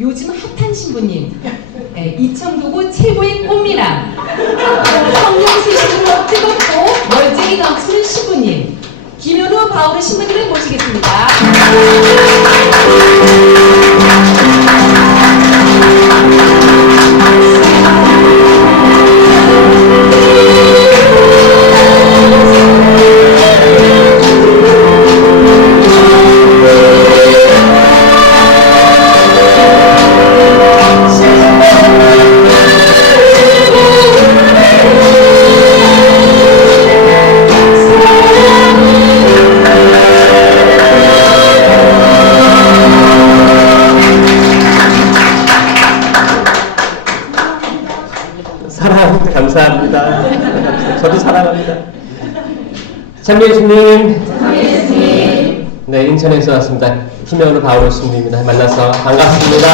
요즘 핫한 신부님, 네, 이청도구 최고의 꽃미남, 성령 수식으로 뜨겁고 열정이 넘치는 신부님, 김현우 바울의 신부님을 모시겠습니다. 사랑합니다. 감사합니다. 저도 사랑합니다. 참배 예수님. 네, 인천에서 왔습니다. 김현우 바울 신부입니다. 만나서 반갑습니다.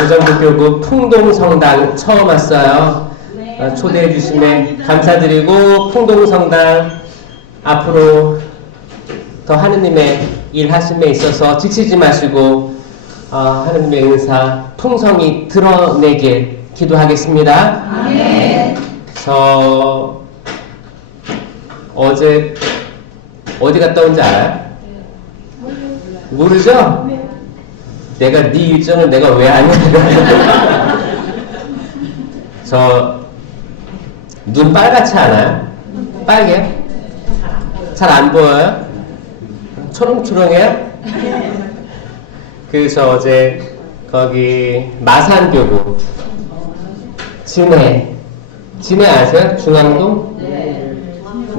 의정부교구 풍동성당 처음 왔어요. 초대해 주심에 감사드리고 풍동성당 앞으로 더 하느님의 일 하심에 있어서 지치지 마시고 하느님의 은사 풍성히 드러내길 기도하겠습니다. 아멘. 저 어제 어디 갔다 온지 알아요? 모르죠? 내가 네 일정을 내가 왜 아냐? 저 눈 빨갛지 않아요? 빨개요? 잘 안 보여요? 초롱초롱해요? 그래서 어제 거기 마산교구 진해 아세요? 중앙동?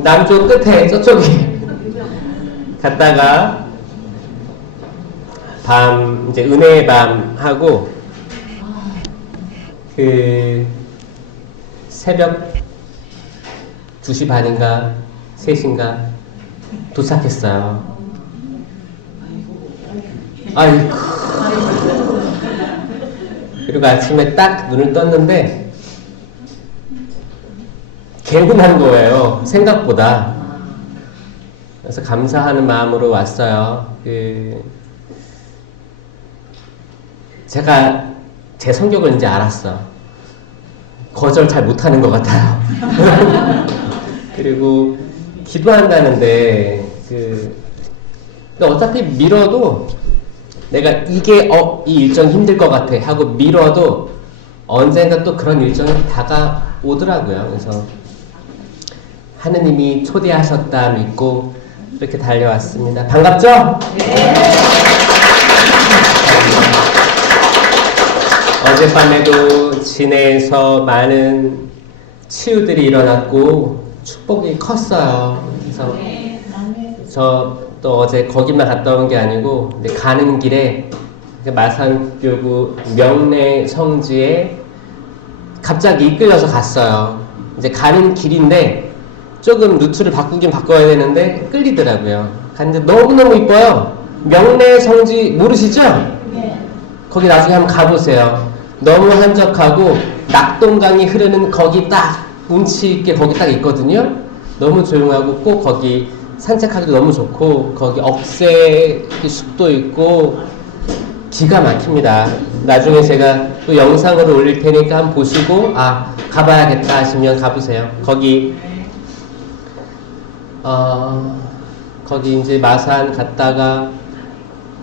남쪽 끝에 저쪽에 갔다가 밤 이제 은혜의 밤 하고 그 새벽 2시 반인가 3시인가 도착했어요. 아이고. 그리고 아침에 딱 눈을 떴는데 개운한 거예요. 생각보다. 그래서 감사하는 마음으로 왔어요. 제가 제 성격을 이제 알았어. 거절 잘 못하는 것 같아요. 그리고 기도한다는데 근데 어차피 미뤄도 내가 이게 이 일정이 힘들 것 같아 하고 미뤄도 언젠가 또 그런 일정이 다가오더라고요. 그래서 하느님이 초대하셨다 믿고 이렇게 달려왔습니다. 반갑죠? 네. 어젯밤에도 진해에서 많은 치유들이 일어났고 축복이 컸어요. 그래서 저 또 어제 거기만 갔다 온 게 아니고 근데 가는 길에 마산교구 명례 성지에 갑자기 이끌려서 갔어요. 이제 가는 길인데 조금 루트를 바꾸긴 바꿔야 되는데 끌리더라고요. 갔는데 너무너무 이뻐요. 명례 성지 모르시죠? 네. 거기 나중에 한번 가보세요. 너무 한적하고 낙동강이 흐르는 거기 딱 운치 있게 거기 딱 있거든요. 너무 조용하고 꼭 거기 산책하기도 너무 좋고 거기 억새 숲도 있고 기가 막힙니다. 나중에 제가 또 영상으로 올릴 테니까 한번 보시고 가봐야겠다 하시면 가보세요. 거기 거기 이제 마산 갔다가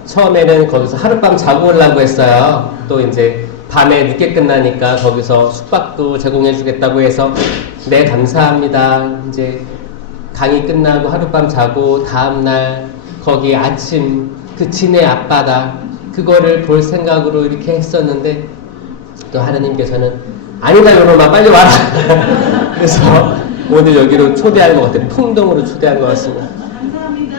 처음에는 거기서 하룻밤 자고 오려고 했어요. 또 이제 밤에 늦게 끝나니까 거기서 숙박도 제공해 주겠다고 해서 네 감사합니다. 이제 강의 끝나고 하룻밤 자고 다음날 거기 아침 그 진해 앞바다 그거를 볼 생각으로 이렇게 했었는데 또 하느님께서는 아니다 요놈아 빨리 와라. 그래서 오늘 여기로 초대한 것 같아요. 풍동으로 초대한 것 같습니다. 감사합니다.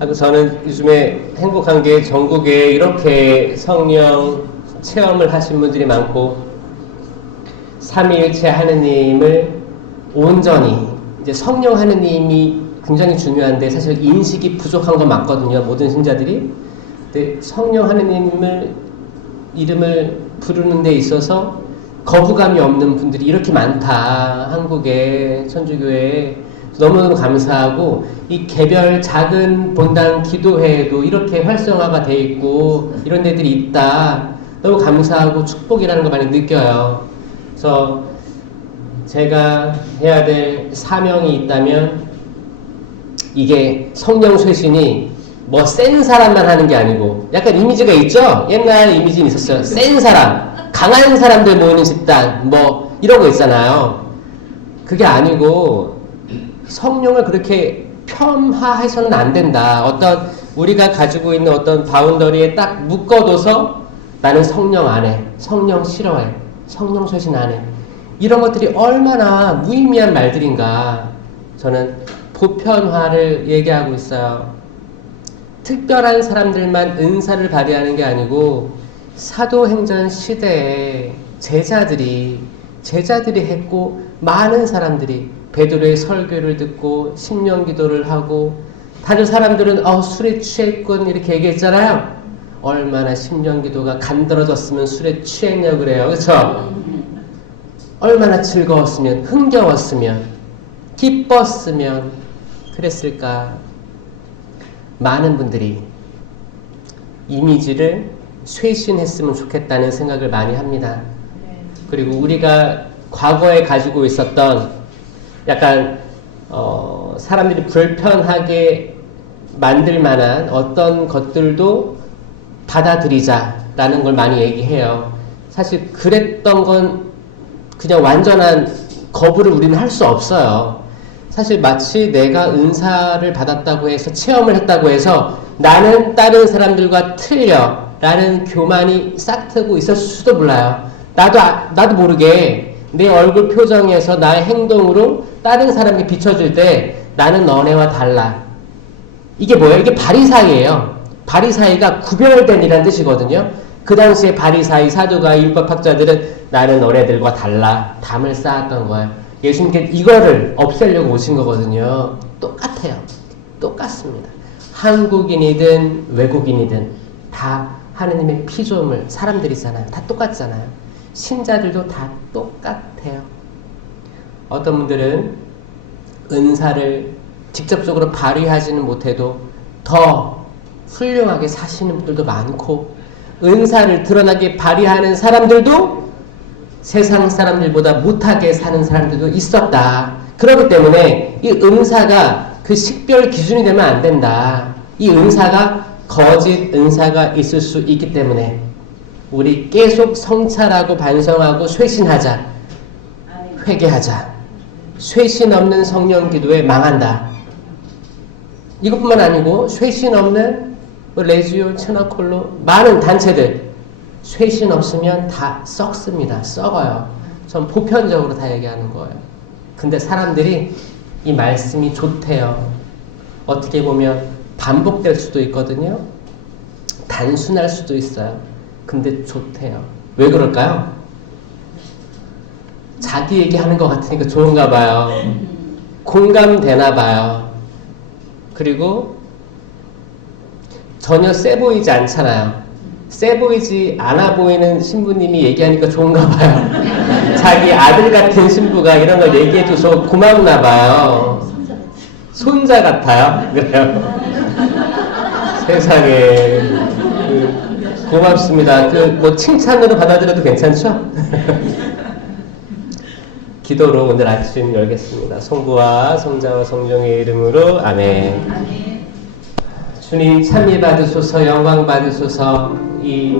네. 저는 요즘에 행복한 게 전국에 이렇게 성령 체험을 하신 분들이 많고 삼위일체 하느님을 온전히 이제 성령 하느님이 굉장히 중요한데 사실 인식이 부족한 건 맞거든요. 모든 신자들이. 근데 성령 하느님을 이름을 부르는 데 있어서 거부감이 없는 분들이 이렇게 많다. 한국의 천주교회에. 너무너무 감사하고 이 개별 작은 본당 기도회에도 이렇게 활성화가 돼 있고 이런 데들이 있다. 너무 감사하고 축복이라는 거 많이 느껴요. 그래서 제가 해야 될 사명이 있다면 이게 성령 쇄신이 뭐 센 사람만 하는 게 아니고 약간 이미지가 있죠? 옛날 이미지는 있었어요. 센 사람, 강한 사람들 모이는 집단 뭐 이런 거 있잖아요. 그게 아니고 성령을 그렇게 폄하해서는 안 된다. 어떤 우리가 가지고 있는 어떤 바운더리에 딱 묶어둬서 나는 성령 안 해. 성령 싫어해. 성령 쇄신 안 해. 이런 것들이 얼마나 무의미한 말들인가. 저는 보편화를 얘기하고 있어요. 특별한 사람들만 은사를 발휘하는 게 아니고 사도행전 시대에 제자들이 했고 많은 사람들이 베드로의 설교를 듣고 심령기도를 하고 다른 사람들은 술에 취했군 이렇게 얘기했잖아요. 얼마나 심령기도가 간드러졌으면 술에 취했냐 그래요. 그렇죠? 얼마나 즐거웠으면 흥겨웠으면 기뻤으면 그랬을까. 많은 분들이 이미지를 쇄신했으면 좋겠다는 생각을 많이 합니다. 그리고 우리가 과거에 가지고 있었던 약간 사람들이 불편하게 만들 만한 어떤 것들도 받아들이자라는 걸 많이 얘기해요. 사실 그랬던 건 그냥 완전한 거부를 우리는 할 수 없어요. 사실 마치 내가 은사를 받았다고 해서 체험을 했다고 해서 나는 다른 사람들과 틀려 라는 교만이 싹트고 있었을 수도 몰라요. 나도 모르게 내 얼굴 표정에서 나의 행동으로 다른 사람에게 비춰줄 때 나는 너네와 달라. 이게 뭐예요? 이게 바리사이예요. 바리사이가 구별된 이라는 뜻이거든요. 그 당시에 바리사이, 사두가이, 율법학자들은 나는 너네들과 달라. 담을 쌓았던 거예요. 예수님께 이거를 없애려고 오신 거거든요. 똑같아요. 똑같습니다. 한국인이든 외국인이든 다 하느님의 피조물, 사람들이잖아요. 다 똑같잖아요. 신자들도 다 똑같아요. 어떤 분들은 은사를 직접적으로 발휘하지는 못해도 더 훌륭하게 사시는 분들도 많고 은사를 드러나게 발휘하는 사람들도 세상 사람들보다 못하게 사는 사람들도 있었다. 그렇기 때문에 이 은사가 그 식별 기준이 되면 안 된다. 이 은사가 거짓 은사가 있을 수 있기 때문에 우리 계속 성찰하고 반성하고 쇄신하자. 회개하자. 쇄신 없는 성령 기도에 망한다. 이것뿐만 아니고 쇄신 없는 레지오, 체나콜로 많은 단체들 쇄신 없으면 다 썩습니다. 썩어요. 전 보편적으로 다 얘기하는 거예요. 근데 사람들이 이 말씀이 좋대요. 어떻게 보면 반복될 수도 있거든요. 단순할 수도 있어요. 근데 좋대요. 왜 그럴까요? 자기 얘기하는 것 같으니까 좋은가 봐요. 공감되나 봐요. 그리고 전혀 세 보이지 않잖아요. 세 보이지 않아 보이는 신부님이 얘기하니까 좋은가 봐요. 자기 아들 같은 신부가 이런 걸 얘기해줘서 고맙나 봐요. 손자 같아요? 그래요. 세상에. 고맙습니다. 뭐 칭찬으로 받아들여도 괜찮죠? 기도로 오늘 아침 열겠습니다. 성부와 성자와 성령의 이름으로 아멘. 주님 찬미 받으소서, 영광 받으소서. 이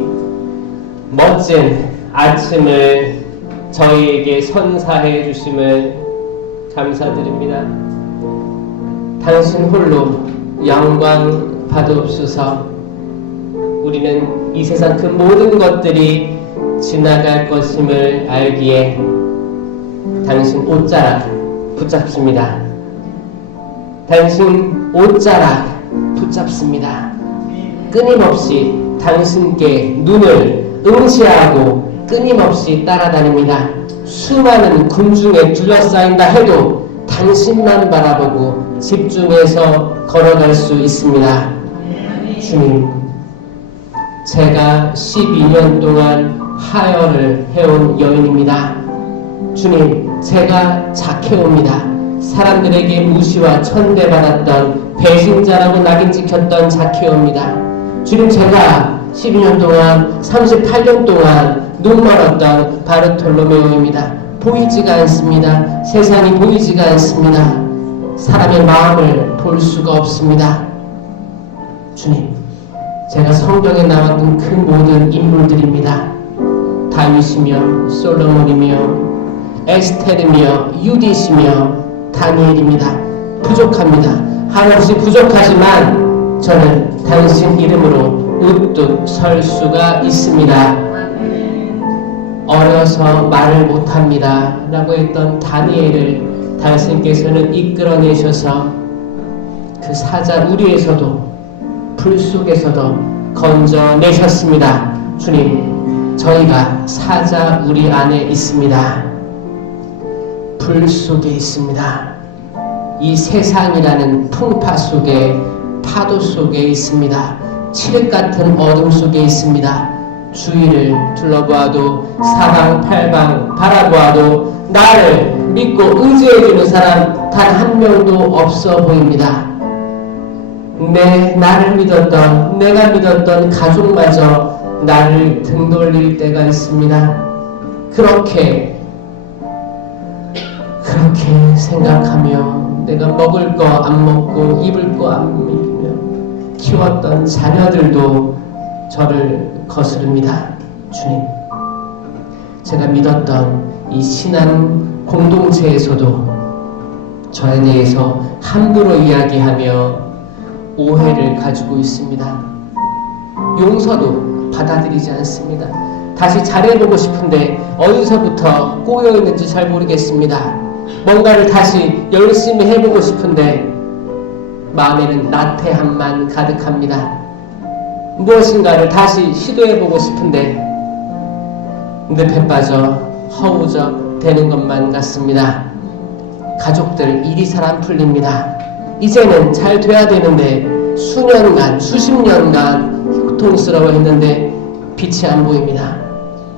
멋진 아침을 저희에게 선사해 주심을 감사드립니다. 당신 홀로 영광 받으옵소서. 우리는 이 세상 그 모든 것들이 지나갈 것임을 알기에 당신 옷자락 붙잡습니다. 당신 옷자락 붙잡습니다. 끊임없이 당신께 눈을 응시하고 끊임없이 따라다닙니다. 수많은 군중에 둘러싸인다 해도 당신만 바라보고 집중해서 걸어갈 수 있습니다. 주님, 제가 12년 동안 하혈을 해온 여인입니다. 주님, 제가 zakhe오입니다. 사람들에게 무시와 천대받았던 배신자라고 낙인 찍혔던 zakhe오입니다. 주님, 제가 12년 동안 38년 동안 눈 멀었던 바르톨로메오입니다. 보이지가 않습니다. 세상이 보이지가 않습니다. 사람의 마음을 볼 수가 없습니다. 주님, 제가 성경에 나왔던 그 모든 인물들입니다. 다윗이며 솔로몬이며 에스테르며 유디시며 다니엘입니다. 부족합니다. 한없이 부족하지만 저는 당신 이름으로 우뚝 설 수가 있습니다. 어려서 말을 못합니다 라고 했던 다니엘을 당신께서는 이끌어내셔서 그 사자 우리에서도 불 속에서도 건져내셨습니다. 주님, 저희가 사자 우리 안에 있습니다. 불 속에 있습니다. 이 세상이라는 풍파 속에, 파도 속에 있습니다. 칠흑 같은 어둠 속에 있습니다. 주위를 둘러보아도 사방팔방 바라보아도 나를 믿고 의지해주는 사람 단 한 명도 없어 보입니다. 나를 믿었던, 내가 믿었던 가족마저 나를 등 돌릴 때가 있습니다. 그렇게 생각하며 내가 먹을 거 안 먹고 입을 거 안 입으며 키웠던 자녀들도 저를 거스릅니다. 주님, 제가 믿었던 이 신앙 공동체에서도 저에 대해서 함부로 이야기하며 오해를 가지고 있습니다. 용서도 받아들이지 않습니다. 다시 잘해보고 싶은데 어디서부터 꼬여있는지 잘 모르겠습니다. 뭔가를 다시 열심히 해보고 싶은데 마음에는 나태함만 가득합니다. 무엇인가를 다시 시도해보고 싶은데 늪에 빠져 허우적 되는 것만 같습니다. 가족들 일이 잘 안 풀립니다. 이제는 잘 돼야 되는데 수년간, 수십 년간 고통스러워했는데 빛이 안 보입니다.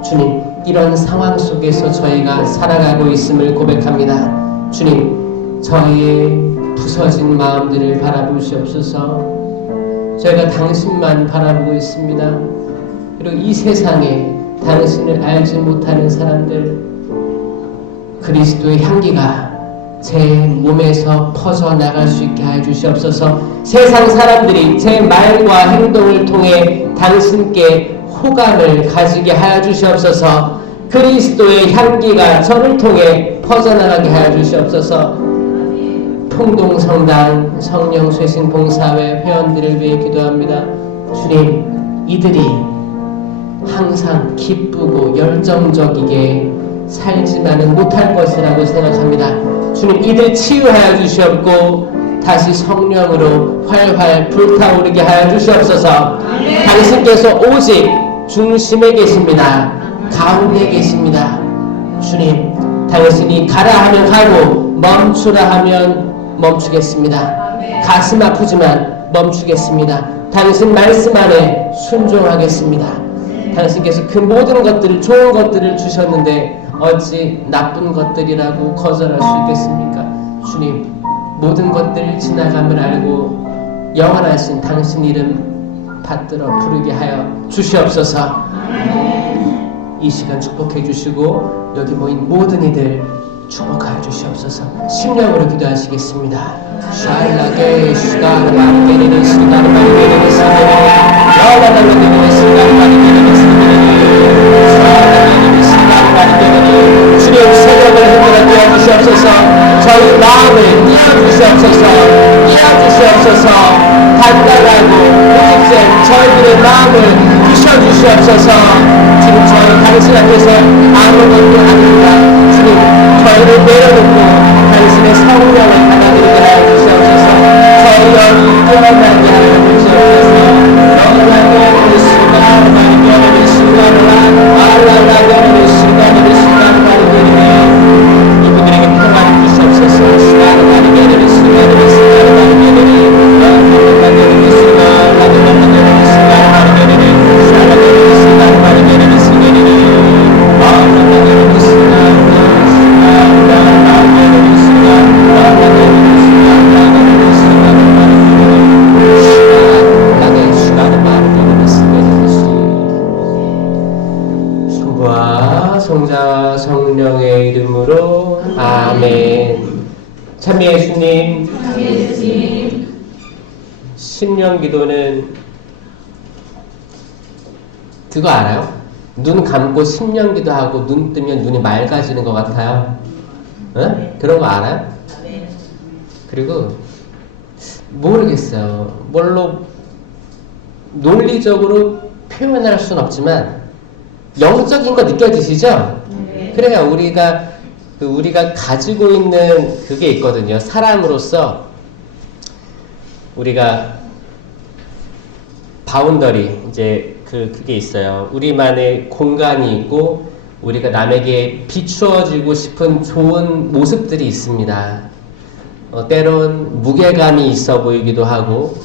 주님, 이런 상황 속에서 저희가 살아가고 있음을 고백합니다. 주님, 저희의 부서진 마음들을 바라보시옵소서. 저희가 당신만 바라보고 있습니다. 그리고 이 세상에 당신을 알지 못하는 사람들, 그리스도의 향기가 제 몸에서 퍼져나갈 수 있게 하여 주시옵소서. 세상 사람들이 제 말과 행동을 통해 당신께 호감을 가지게 하여 주시옵소서. 그리스도의 향기가 저를 통해 퍼져나가게 하여 주시옵소서. 통동성당 성령쇄신봉사회 회원들을 위해 기도합니다. 주님, 이들이 항상 기쁘고 열정적이게 살지만은 못할 것이라고 생각합니다. 주님, 이들 치유하여 주시옵고 다시 성령으로 활활 불타오르게 하여 주시옵소서. 당신께서 오직 중심에 계십니다. 가운데 계십니다. 주님, 당신이 가라 하면 가고 멈추라 하면 멈추겠습니다. 가슴 아프지만 멈추겠습니다. 당신 말씀 안에 순종하겠습니다. 당신께서 그 모든 것들을, 좋은 것들을 주셨는데 어찌 나쁜 것들이라고 거절할 수 있겠습니까? 주님, 모든 것들 지나감을 알고 영원하신 당신 이름 받들어 부르게 하여 주시옵소서. 이 시간 축복해 주시고 여기 모인 모든 이들 축복하여 주시옵소서. 심령으로 기도하시겠습니다. 샬라게 시간을 만들리는 시간을 만들리는 시간을 여와달라는 시간을 만들리는 시간을 주님, 새벽을 흔들어 띄워주시옵소서. 저희 마음을 띄워주시옵소서. 띄워주시옵소서. 단단하고 무집센 저희들의 마음을 부셔주시옵소서. 주님, 저희 당신 앞에서 아무것도 아닙니다. 주님, 저희를 내려놓고 당신의 성령을 받아들이게 하여 주시옵소서. 저희 영이 깨어나게 하여 주시옵소서. 영원하게 시간을 많이 깨어나는 시간을 알라라게 시간을 많이 깨어나는 이분들에게 평안을 주시옵소서. 시간을 많이 깨어나는 시간을 많이 깨어나는 영원하게 깨어나는 시간을 많이 깨어나는 시간을 많이 깨어나는 시간을 많이 깨어나는 시간을 많이 깨어나는 시간을 아멘. 참미 예수님. 심령 기도는 그거 알아요? 눈 감고 심령 기도하고 눈 뜨면 눈이 맑아지는 것 같아요. 응? 그런 거 알아요? 그리고 모르겠어요. 뭘로 논리적으로 표현할 수는 없지만 영적인 거 느껴지시죠? 그래요. 우리가 가지고 있는 그게 있거든요. 사람으로서 우리가 바운더리 이제 그게 있어요. 우리만의 공간이 있고 우리가 남에게 비추어지고 싶은 좋은 모습들이 있습니다. 때론 무게감이 있어 보이기도 하고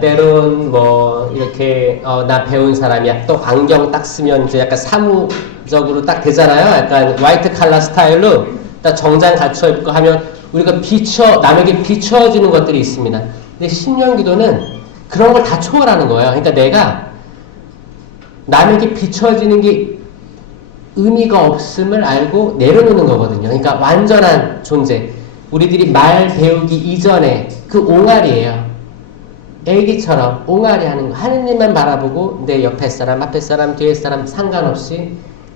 때론 뭐 이렇게 나 배운 사람이야 또 안경 딱 쓰면 이제 약간 사무적으로 딱 되잖아요. 약간 화이트 칼라 스타일로 딱 정장 갖춰 입고 하면 우리가 남에게 비추어지는 것들이 있습니다. 근데 심령 기도는 그런 걸 다 초월하는 거예요. 그러니까 내가 남에게 비춰지는 게 의미가 없음을 알고 내려놓는 거거든요. 그러니까 완전한 존재. 우리들이 말 배우기 이전에 그 옹알이에요. 애기처럼 옹알이 하는 거. 하느님만 바라보고 내 옆에 사람, 앞에 사람, 뒤에 사람 상관없이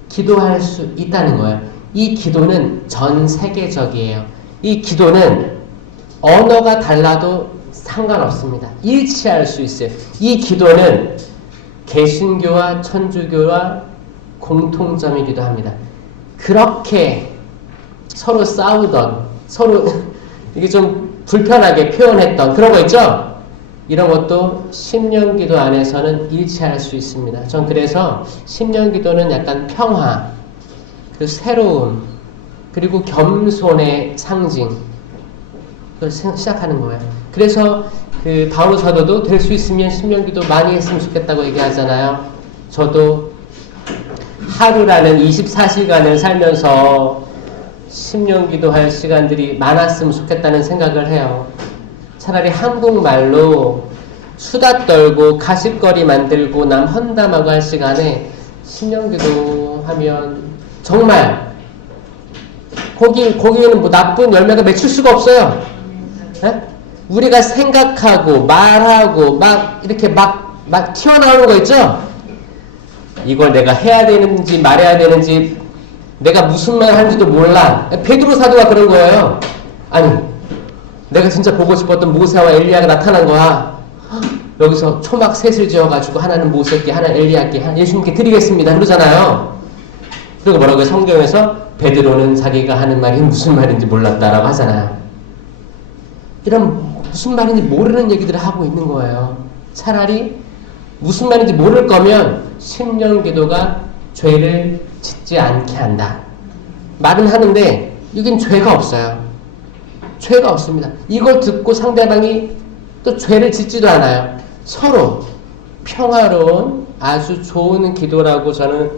기도할 수 있다는 거예요. 이 기도는 전 세계적이에요. 이 기도는 언어가 달라도 상관없습니다. 일치할 수 있어요. 이 기도는 개신교와 천주교와 공통점이기도 합니다. 그렇게 서로 싸우던, 서로 이게 좀 불편하게 표현했던 그런 거 있죠? 이런 것도 심령기도 안에서는 일치할 수 있습니다. 전 그래서 심령기도는 약간 평화, 그 새로움, 그리고 겸손의 상징, 그걸 시작하는 거예요. 그래서 그 바울 사도도 될 수 있으면 심령기도 많이 했으면 좋겠다고 얘기하잖아요. 저도 하루라는 24시간을 살면서 심령기도 할 시간들이 많았으면 좋겠다는 생각을 해요. 차라리 한국말로 수다 떨고 가십거리 만들고 남 헌담하고 할 시간에 심령기도 하면 정말 거기에는 뭐 나쁜 열매가 맺힐 수가 없어요. 네? 우리가 생각하고 말하고 막 이렇게 막 튀어나오는 거 있죠? 이걸 내가 해야 되는지 말해야 되는지 내가 무슨 말 하는지도 몰라. 베드로 사도가 그런 거예요. 아니 내가 진짜 보고 싶었던 모세와 엘리야가 나타난 거야. 여기서 초막 셋을 지어가지고 하나는 모세께 하나는 엘리야께 하나는 예수님께 드리겠습니다 그러잖아요. 그리고 뭐라고요? 성경에서 베드로는 자기가 하는 말이 무슨 말인지 몰랐다라고 하잖아요. 이런 무슨 말인지 모르는 얘기들을 하고 있는 거예요. 차라리 무슨 말인지 모를 거면 심령기도가 죄를 짓지 않게 한다. 말은 하는데 여긴 죄가 없어요. 죄가 없습니다. 이걸 듣고 상대방이 또 죄를 짓지도 않아요. 서로 평화로운 아주 좋은 기도라고 저는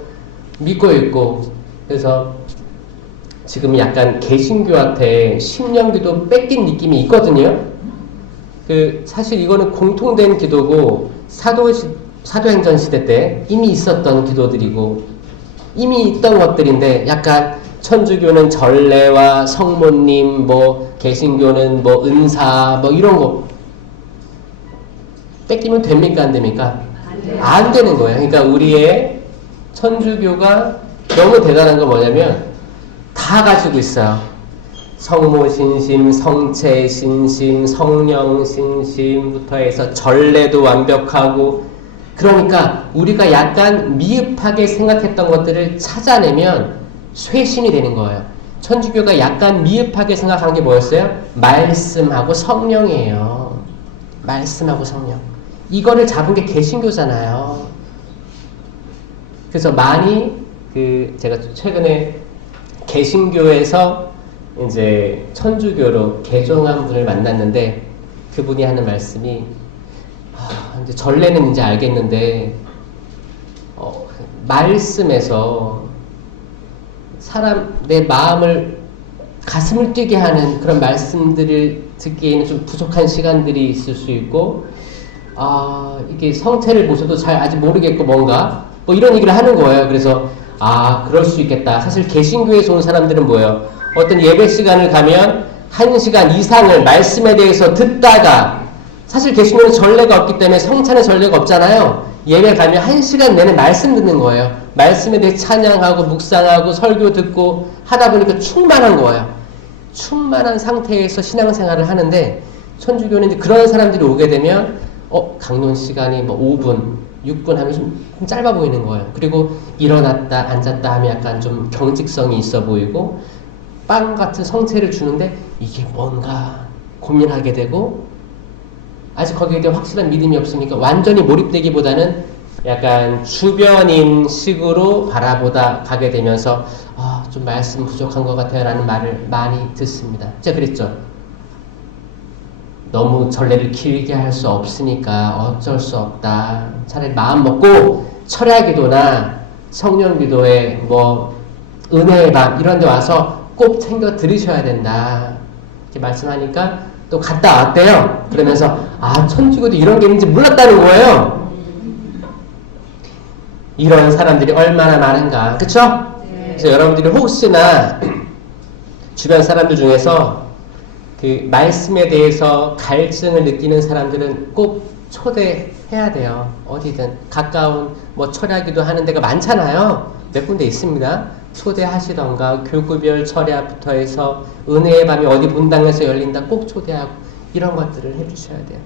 믿고 있고, 그래서 지금 약간 개신교한테 심령기도 뺏긴 느낌이 있거든요. 사실 이거는 공통된 기도고 사도행전 시대 때 이미 있었던 기도들이고 이미 있던 것들인데, 약간 천주교는 전례와 성모님, 뭐 개신교는 뭐 은사, 뭐 이런 거 뺏기면 됩니까 안 됩니까? 안 되는 거예요. 그러니까 우리의 천주교가 너무 대단한 건 뭐냐면 다 가지고 있어요. 성모 신심, 성체 신심, 성령 신심부터 해서 전례도 완벽하고, 그러니까 우리가 약간 미흡하게 생각했던 것들을 찾아내면 쇄신이 되는 거예요. 천주교가 약간 미흡하게 생각한 게 뭐였어요? 말씀하고 성령이에요. 말씀하고 성령. 이거를 잡은 게 개신교잖아요. 그래서 많이 제가 최근에 개신교에서 이제 천주교로 개종한 분을 만났는데, 그분이 하는 말씀이 이제 전례는 이제 알겠는데 말씀에서 내 마음을 가슴을 뛰게 하는 그런 말씀들을 듣기에는 좀 부족한 시간들이 있을 수 있고, 이게 성체를 보셔도 잘 아직 모르겠고 뭔가 뭐 이런 얘기를 하는 거예요. 그래서 그럴 수 있겠다. 사실 개신교에서 온 사람들은 뭐예요? 어떤 예배 시간을 가면 1시간 이상을 말씀에 대해서 듣다가 사실 계시면 전례가 없기 때문에 성찬의 전례가 없잖아요. 예배 가면 1시간 내내 말씀 듣는 거예요. 말씀에 대해 찬양하고 묵상하고 설교 듣고 하다 보니까 충만한 거예요. 충만한 상태에서 신앙생활을 하는데 천주교는 이제 그런 사람들이 오게 되면 강론 시간이 뭐 5분, 6분 하면 좀 짧아 보이는 거예요. 그리고 일어났다 앉았다 하면 약간 좀 경직성이 있어 보이고 빵 같은 성체를 주는데 이게 뭔가 고민하게 되고 아직 거기에 대한 확실한 믿음이 없으니까 완전히 몰입되기보다는 약간 주변인 식으로 바라보다 가게 되면서 좀 말씀 부족한 것 같아요 라는 말을 많이 듣습니다. 제가 그랬죠. 너무 전례를 길게 할 수 없으니까 어쩔 수 없다. 차라리 마음 먹고 철야기도나 성령기도에 뭐 은혜의 밤 이런 데 와서 꼭 챙겨 들으셔야 된다. 이렇게 말씀하니까 또 갔다 왔대요. 그러면서 천주교도 이런 게 있는지 몰랐다는 거예요. 이런 사람들이 얼마나 많은가. 그쵸? 그래서 여러분들이 혹시나 주변 사람들 중에서 그 말씀에 대해서 갈증을 느끼는 사람들은 꼭 초대해야 돼요. 어디든 가까운 뭐 철야기도 하는 데가 많잖아요. 몇 군데 있습니다. 초대하시던가 교구별 철야부터 해서 은혜의 밤이 어디 본당에서 열린다 꼭 초대하고 이런 것들을 해주셔야 돼요.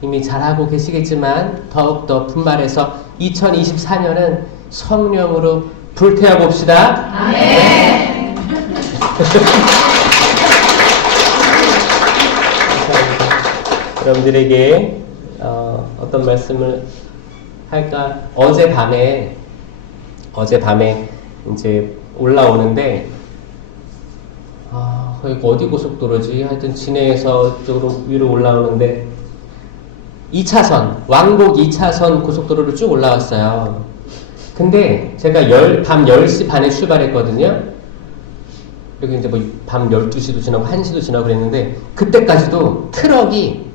이미 잘하고 계시겠지만 더욱더 분발해서 2024년은 성령으로 불태워 봅시다. 아멘. 여러분들에게 어떤 말씀을 할까? 어젯밤에 이제 올라오는데 거기 어디 고속도로지? 하여튼 진해에서 쪽으로 위로 올라오는데 2차선 왕복 2차선 고속도로를 쭉 올라왔어요. 근데 제가 밤 10시 반에 출발했거든요. 그리고 이제 뭐 밤 12시도 지나고 1시도 지나고 그랬는데 그때까지도 트럭이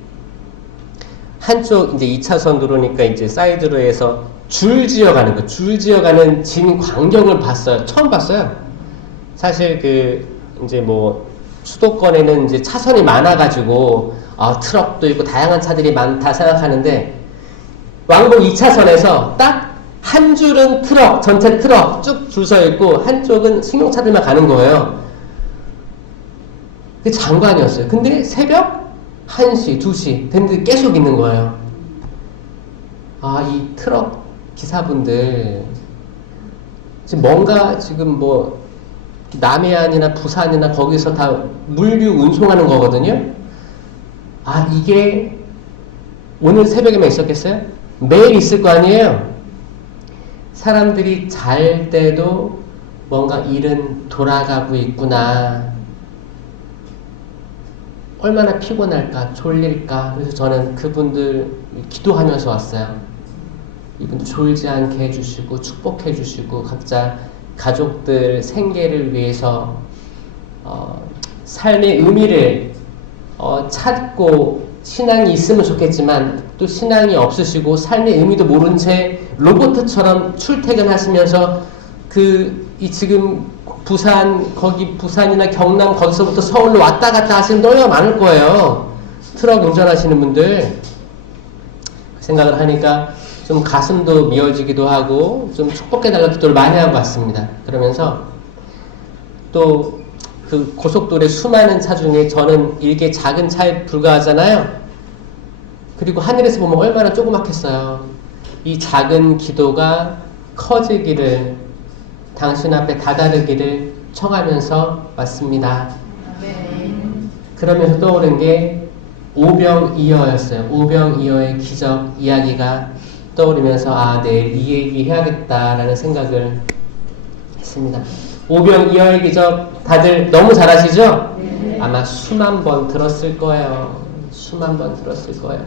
한쪽 이제 2차선 도로니까 이제 사이드로 해서 줄 지어가는 거, 줄 지어가는 진 광경을 봤어요. 처음 봤어요. 사실 이제 뭐 수도권에는 이제 차선이 많아가지고 트럭도 있고 다양한 차들이 많다 생각하는데 왕복 2차선에서 딱 한 줄은 트럭, 전체 트럭 쭉 줄 서 있고 한쪽은 승용차들만 가는 거예요. 그게 장관이었어요. 근데 새벽 1시, 2시 됐는데 계속 있는 거예요. 이 트럭 기사분들 지금 뭔가 지금 뭐 남해안이나 부산이나 거기서 다 물류 운송하는 거거든요. 이게 오늘 새벽에만 있었겠어요? 매일 있을 거 아니에요? 사람들이 잘 때도 뭔가 일은 돌아가고 있구나. 얼마나 피곤할까, 졸릴까. 그래서 저는 그분들 기도하면서 왔어요. 이분들 졸지 않게 해주시고 축복해 주시고 각자 가족들 생계를 위해서 삶의 의미를 찾고 신앙이 있으면 좋겠지만 또 신앙이 없으시고 삶의 의미도 모른 채 로봇처럼 출퇴근하시면서 지금 부산이나 경남 거기서부터 서울로 왔다 갔다 하시는 분들 얼마나 많을 거예요. 트럭 운전하시는 분들. 그 생각을 하니까 좀 가슴도 미어지기도 하고 좀 축복해달라 기도를 많이 하고 왔습니다. 그러면서 또 그 고속도로에 수많은 차 중에 저는 이게 작은 차에 불과하잖아요. 그리고 하늘에서 보면 얼마나 조그맣겠어요. 이 작은 기도가 커지기를 당신 앞에 다다르기를 청하면서 왔습니다. 그러면서 떠오른 게 오병이어였어요. 오병이어의 기적 이야기가 떠오르면서 내일 이 얘기 해야겠다라는 생각을 했습니다. 오병이어의 기적 다들 너무 잘 아시죠? 네. 아마 수만 번 들었을 거예요. 수만 번 들었을 거예요.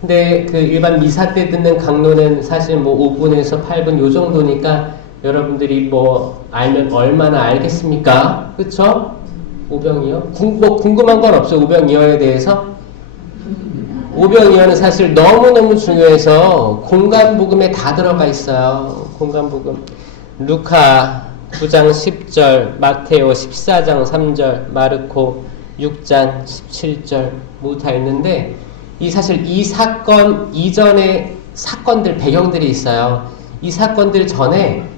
근데 그 일반 미사 때 듣는 강론은 사실 뭐 5분에서 8분 요 정도니까 여러분들이 뭐 알면 얼마나 알겠습니까? 그쵸? 오병이어? 뭐 궁금한 건 없어요. 오병이어에 대해서? 오병이어는 사실 너무너무 중요해서 공간복음에 다 들어가 있어요. 공간복음. 루카 9장 10절, 마테오 14장 3절, 마르코 6장 17절 모두 다 있는데 사실 이 사건 이전에 사건들 배경들이 있어요. 이 사건들 전에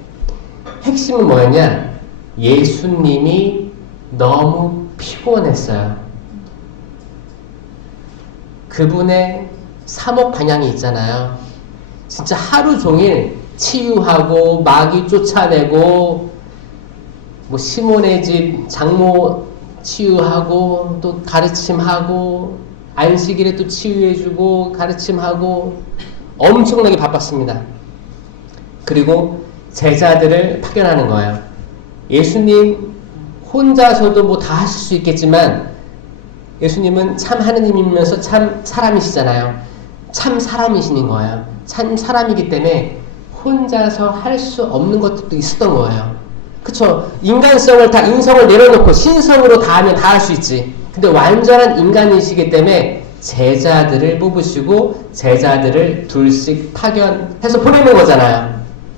핵심은 뭐였냐? 예수님이 너무 피곤했어요. 그분의 사목 방향이 있잖아요. 진짜 하루 종일 치유하고 마귀 쫓아내고 뭐 시몬의 집 장모 치유하고 또 가르침하고 안식일에 또 치유해주고 가르침하고 엄청나게 바빴습니다. 그리고 제자들을 파견하는 거예요. 예수님 혼자서도 뭐 다 하실 수 있겠지만 예수님은 참 하느님이면서 참 사람이시잖아요. 참 사람이신 거예요. 참 사람이기 때문에 혼자서 할 수 없는 것들도 있었던 거예요. 그쵸? 인간성을 다 인성을 내려놓고 신성으로 다 하면 다 할 수 있지. 근데 완전한 인간이시기 때문에 제자들을 뽑으시고 제자들을 둘씩 파견해서 보내는 거잖아요.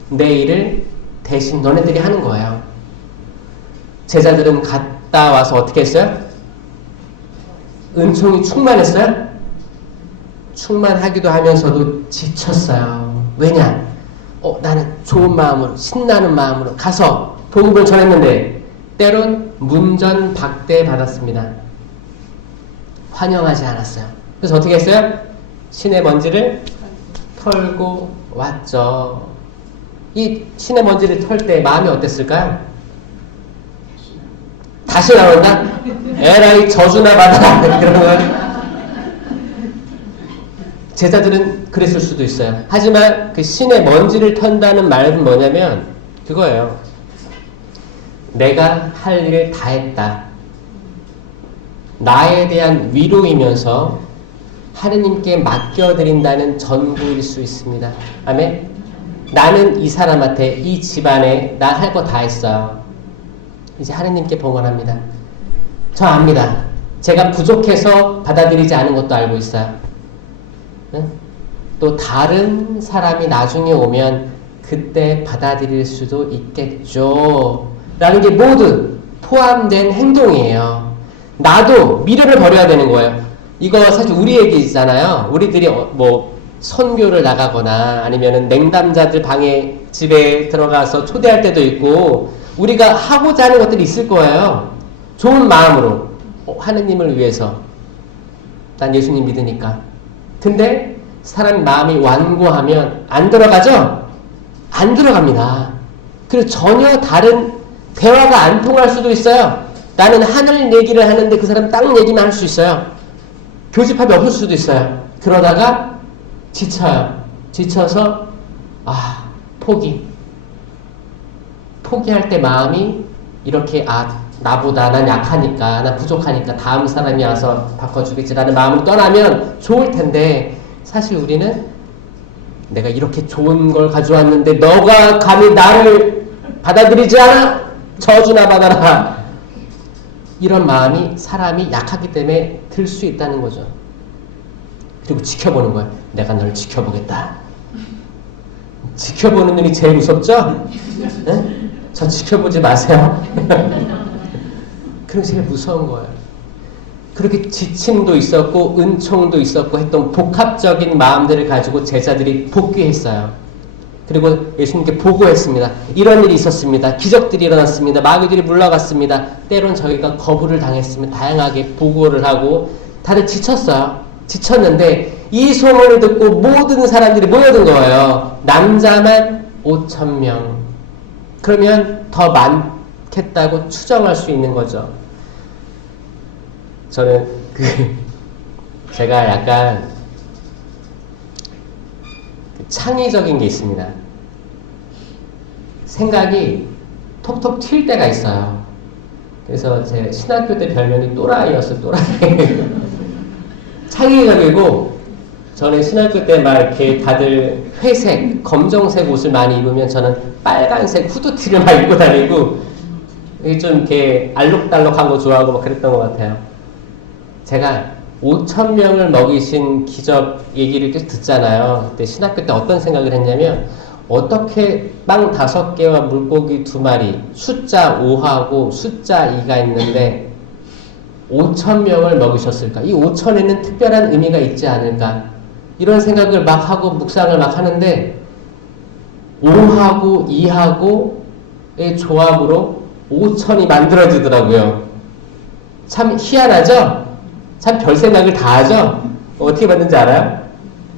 내 일을 대신 너네들이 하는 거예요. 제자들은 갔다 와서 어떻게 했어요? 은총이 충만했어요? 충만하기도 하면서도 지쳤어요. 왜냐? 나는 좋은 마음으로 신나는 마음으로 가서 복음을 전했는데 때론 문전박대 받았습니다. 환영하지 않았어요. 그래서 어떻게 했어요? 신의 먼지를 털고 왔죠. 이 신의 먼지를 털 때 마음이 어땠을까요? 다시 나온다? 에라이 저주나 받아라 그런 거. 제자들은 그랬을 수도 있어요. 하지만 그 신의 먼지를 턴다는 말은 뭐냐면 그거예요. 내가 할 일을 다 했다. 나에 대한 위로이면서 하느님께 맡겨드린다는 전부일 수 있습니다. 아멘? 나는 이 사람한테 이 집안에 나 할 거 다 했어요. 이제 하느님께 봉헌합니다. 저 압니다. 제가 부족해서 받아들이지 않은 것도 알고 있어요. 응? 또 다른 사람이 나중에 오면 그때 받아들일 수도 있겠죠. 라는 게 모두 포함된 행동이에요. 나도 미련을 버려야 되는 거예요. 이거 사실 우리 얘기잖아요. 우리들이 뭐 선교를 나가거나 아니면은 냉담자들 방에 집에 들어가서 초대할 때도 있고 우리가 하고자 하는 것들이 있을 거예요. 좋은 마음으로 하느님을 위해서 난 예수님 믿으니까. 근데 사람 마음이 완고하면 안 들어가죠? 안 들어갑니다. 그리고 전혀 다른 대화가 안 통할 수도 있어요. 나는 하늘 얘기를 하는데 그 사람 땅 얘기만 할 수 있어요. 교집합이 없을 수도 있어요. 그러다가 지쳐요. 지쳐서 포기할 때 마음이 이렇게 나보다 난 약하니까 난 부족하니까 다음 사람이 와서 바꿔주겠지라는 마음으로 떠나면 좋을 텐데 사실 우리는 내가 이렇게 좋은 걸 가져왔는데 너가 감히 나를 받아들이지 않아? 저주나 받아라. 이런 마음이 사람이 약하기 때문에 들 수 있다는 거죠. 그리고 지켜보는 거예요. 내가 널 지켜보겠다. 지켜보는 눈이 제일 무섭죠? 네? 저 지켜보지 마세요. 그런 게 제일 무서운 거예요. 그렇게 지침도 있었고 은총도 있었고 했던 복합적인 마음들을 가지고 제자들이 복귀했어요. 그리고 예수님께 보고했습니다. 이런 일이 있었습니다. 기적들이 일어났습니다. 마귀들이 물러갔습니다. 때론 저희가 거부를 당했습니다. 다양하게 보고를 하고 다들 지쳤어요. 지쳤는데 이 소문을 듣고 모든 사람들이 모여든 거예요. 남자만 5,000명. 그러면 더 많겠다고 추정할 수 있는 거죠. 저는 제가 약간 창의적인 게 있습니다. 생각이 톡톡 튈 때가 있어요. 그래서 제 신학교 때 별명이 또라이였어요. 또라이. 창의적이고 저는 신학교 때 막 이렇게 다들 회색, 검정색 옷을 많이 입으면 저는 빨간색 후드티를 막 입고 다니고 좀 이렇게 알록달록한 거 좋아하고 막 그랬던 것 같아요. 제가 5,000명을 먹이신 기적 얘기를 계속 듣잖아요. 그때 신학교 때 어떤 생각을 했냐면 어떻게 빵 5개와 물고기 2마리, 숫자 5하고 숫자 2가 있는데 5,000명을 먹이셨을까? 이 5,000에는 특별한 의미가 있지 않을까? 이런 생각을 막 하고 묵상을 막 하는데 5하고 2하고의 조합으로 5,000이 만들어지더라고요. 참 희한하죠? 참 별 생각을 다 하죠? 어떻게 받는지 알아요?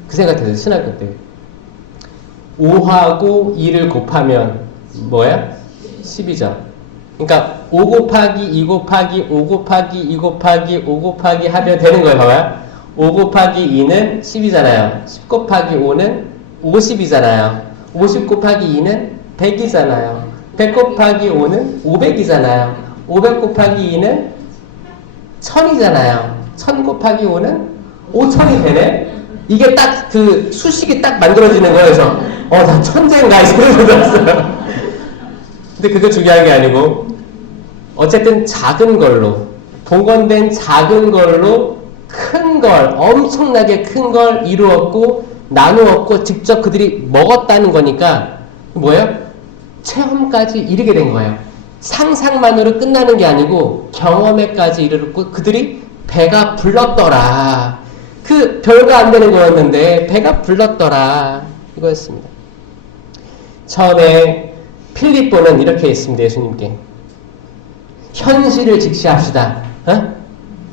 그 생각 들어요. 신학교 때. 5하고 2를 곱하면 뭐야? 10이죠. 그러니까 5 곱하기 2 곱하기 5 곱하기 2 곱하기 5 곱하기 하면 되는 거예요. 봐봐요. 5 곱하기 2는 10이잖아요. 10 곱하기 5는 50이잖아요. 50 곱하기 2는 100이잖아요. 100 곱하기 5는 500이잖아요. 500 곱하기 2는 1000이잖아요. 1000 곱하기 5는 5000이 되네? 이게 딱 그 수식이 딱 만들어지는 거예요. 그래서 나 천재인가 이 소리를 들었어요. 근데 그거 중요한 게 아니고 어쨌든 작은 걸로 복원된 작은 걸로 큰 걸 엄청나게 큰 걸 이루었고 나누었고 직접 그들이 먹었다는 거니까 뭐예요? 체험까지 이르게 된 거예요. 상상만으로 끝나는 게 아니고 경험에까지 이르렀고 그들이 배가 불렀더라. 그 별거 안 되는 거였는데 배가 불렀더라. 이거였습니다. 처음에 필립보는 이렇게 했습니다. 예수님께. 현실을 직시합시다.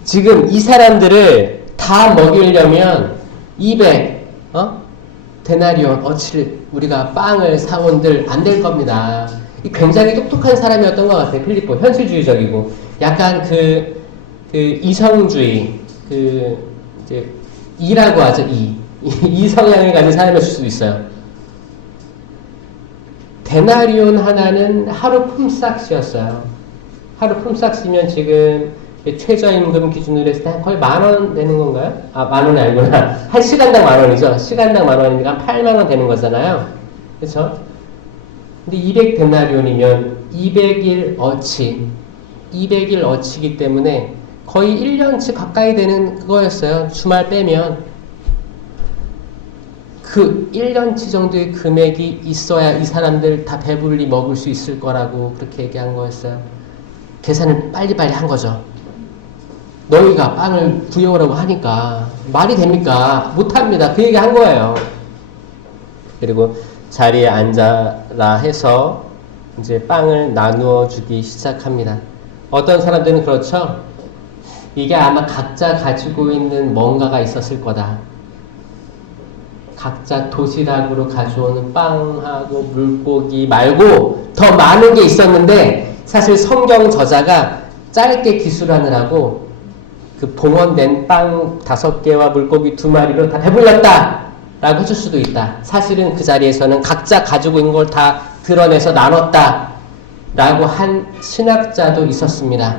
지금 이 사람들을 다 먹이려면 200 데나리온 어치를 우리가 빵을 사온들 안 될 겁니다. 굉장히 똑똑한 사람이었던 것 같아요. 필립보. 현실주의적이고 약간 그 이성주의 이제 이라고 하죠. 이 성향을 가진 사람이었을 수도 있어요. 데나리온 하나는 하루 품삯이었어요. 하루 품삯이면 지금 최저임금 기준으로 했을 때 거의 10,000원 되는 건가요? 10,000원이 아니구나. 한 시간당 10,000원이죠. 시간당 10,000원이니까 80,000원 되는 거잖아요. 그렇죠? 근데 200데나리온이면 200일 어치. 200일 어치이기 때문에 거의 1년치 가까이 되는 그거였어요. 주말 빼면. 그 1년치 정도의 금액이 있어야 이 사람들 다 배불리 먹을 수 있을 거라고 그렇게 얘기한 거였어요. 계산을 빨리빨리 한 거죠. 너희가 빵을 구해오라고 하니까 말이 됩니까? 못합니다. 그 얘기 한 거예요. 그리고 자리에 앉아라 해서 이제 빵을 나누어 주기 시작합니다. 어떤 사람들은 그렇죠. 이게 아마 각자 가지고 있는 뭔가가 있었을 거다. 각자 도시락으로 가져오는 빵하고 물고기 말고 더 많은 게 있었는데 사실 성경 저자가 짧게 기술하느라고 그 봉헌된 빵 5개와 물고기 2마리로 다 배불렸다 라고 해줄 수도 있다. 사실은 그 자리에서는 각자 가지고 있는 걸 다 드러내서 나눴다 라고 한 신학자도 있었습니다.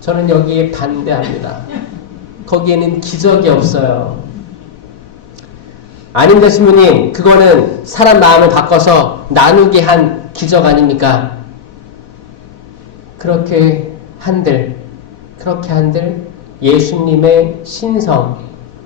저는 여기에 반대합니다. 거기에는 기적이 없어요. 아닙니다, 신부님. 그거는 사람 마음을 바꿔서 나누게 한 기적 아닙니까? 그렇게 한들 예수님의 신성,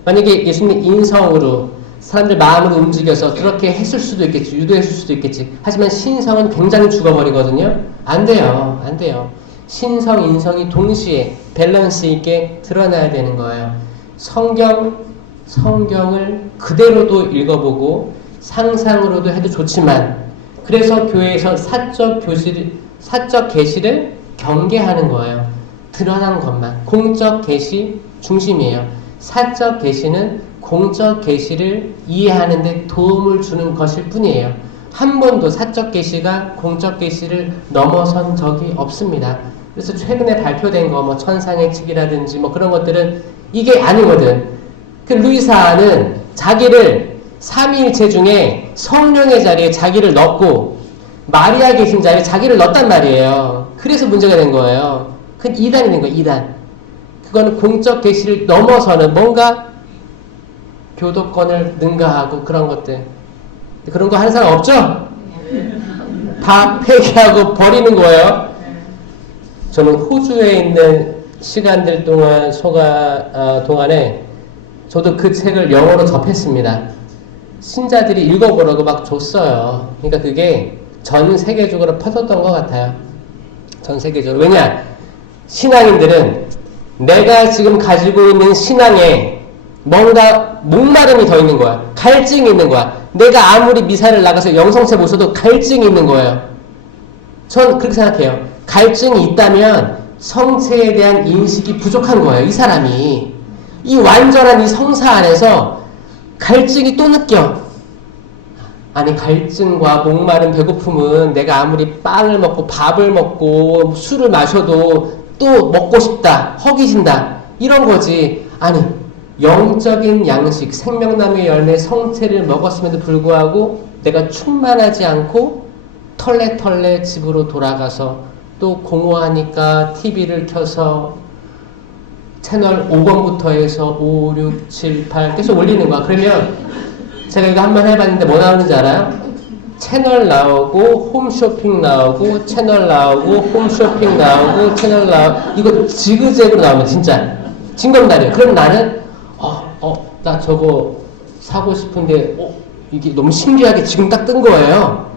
만약에 예수님 인성으로 사람들 마음을 움직여서 그렇게 했을 수도 있겠지, 유도했을 수도 있겠지. 하지만 신성은 굉장히 죽어버리거든요. 안 돼요. 신성, 인성이 동시에 밸런스 있게 드러나야 되는 거예요. 성경을 그대로도 읽어보고 상상으로도 해도 좋지만 그래서 교회에서 사적 계시를 경계하는 거예요. 드러난 것만. 공적 계시 중심이에요. 사적 계시는 공적 계시를 이해하는 데 도움을 주는 것일 뿐이에요. 한 번도 사적 계시가 공적 계시를 넘어선 적이 없습니다. 그래서 최근에 발표된 거 뭐 천상의 측이라든지 뭐 그런 것들은 이게 아니거든. 그 루이사는 자기를 삼위일체 중에 성령의 자리에 자기를 넣고 마리아 계신 자리에 자기를 넣었단 말이에요. 그래서 문제가 된 거예요. 그건 이단이 된 거예요. 이단. 그거는 공적 계시를 넘어서는 뭔가 교도권을 능가하고 그런 것들. 그런 거 하는 사람 없죠? 다 폐기하고 버리는 거예요. 저는 호주에 있는 시간들 동안에 저도 그 책을 영어로 접했습니다. 신자들이 읽어보라고 막 줬어요. 그러니까 그게 전 세계적으로 퍼졌던 것 같아요. 전 세계적으로. 왜냐? 신앙인들은 내가 지금 가지고 있는 신앙에 뭔가 목마름이 더 있는 거야. 갈증이 있는 거야. 내가 아무리 미사를 나가서 영성체 모셔도 갈증이 있는 거예요. 전 그렇게 생각해요. 갈증이 있다면 성체에 대한 인식이 부족한 거예요. 이 사람이. 이 완전한 이 성사 안에서 갈증이 또 느껴. 아니, 갈증과 목마른 배고픔은 내가 아무리 빵을 먹고 밥을 먹고 술을 마셔도 또 먹고 싶다, 허기진다, 이런 거지. 아니, 영적인 양식, 생명나무의 열매, 성체를 먹었음에도 불구하고 내가 충만하지 않고 털레털레 집으로 돌아가서 또 공허하니까 TV를 켜서 채널 5번부터 해서 5, 6, 7, 8 계속 올리는 거야. 그러면 제가 이거 한번 해봤는데 뭐 나오는지 알아요? 채널 나오고 홈쇼핑 나오고 채널 나오고 홈쇼핑 나오고 채널 나오고 이거 지그재그로 나오면 진짜 징검다리예요. 그럼 나는 나 저거 사고 싶은데 이게 너무 신기하게 지금 딱 뜬 거예요.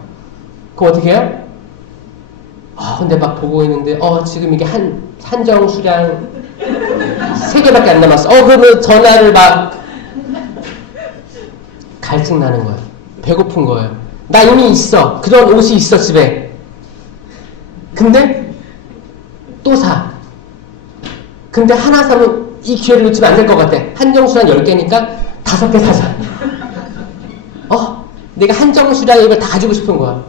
그럼 어떻게 해요? 근데 막 보고 있는데 지금 이게 한정 수량 3개밖에 안 남았어. 그러면 전화를 막 갈증 나는 거야. 배고픈 거예요. 나 이미 있어. 그런 옷이 있어, 집에. 근데 또 사. 근데 하나 사면 이 기회를 놓치면 안 될 것 같아. 한정수량 10개니까 5개 사자. 내가 한정수량 이걸 다 가지고 싶은 거야.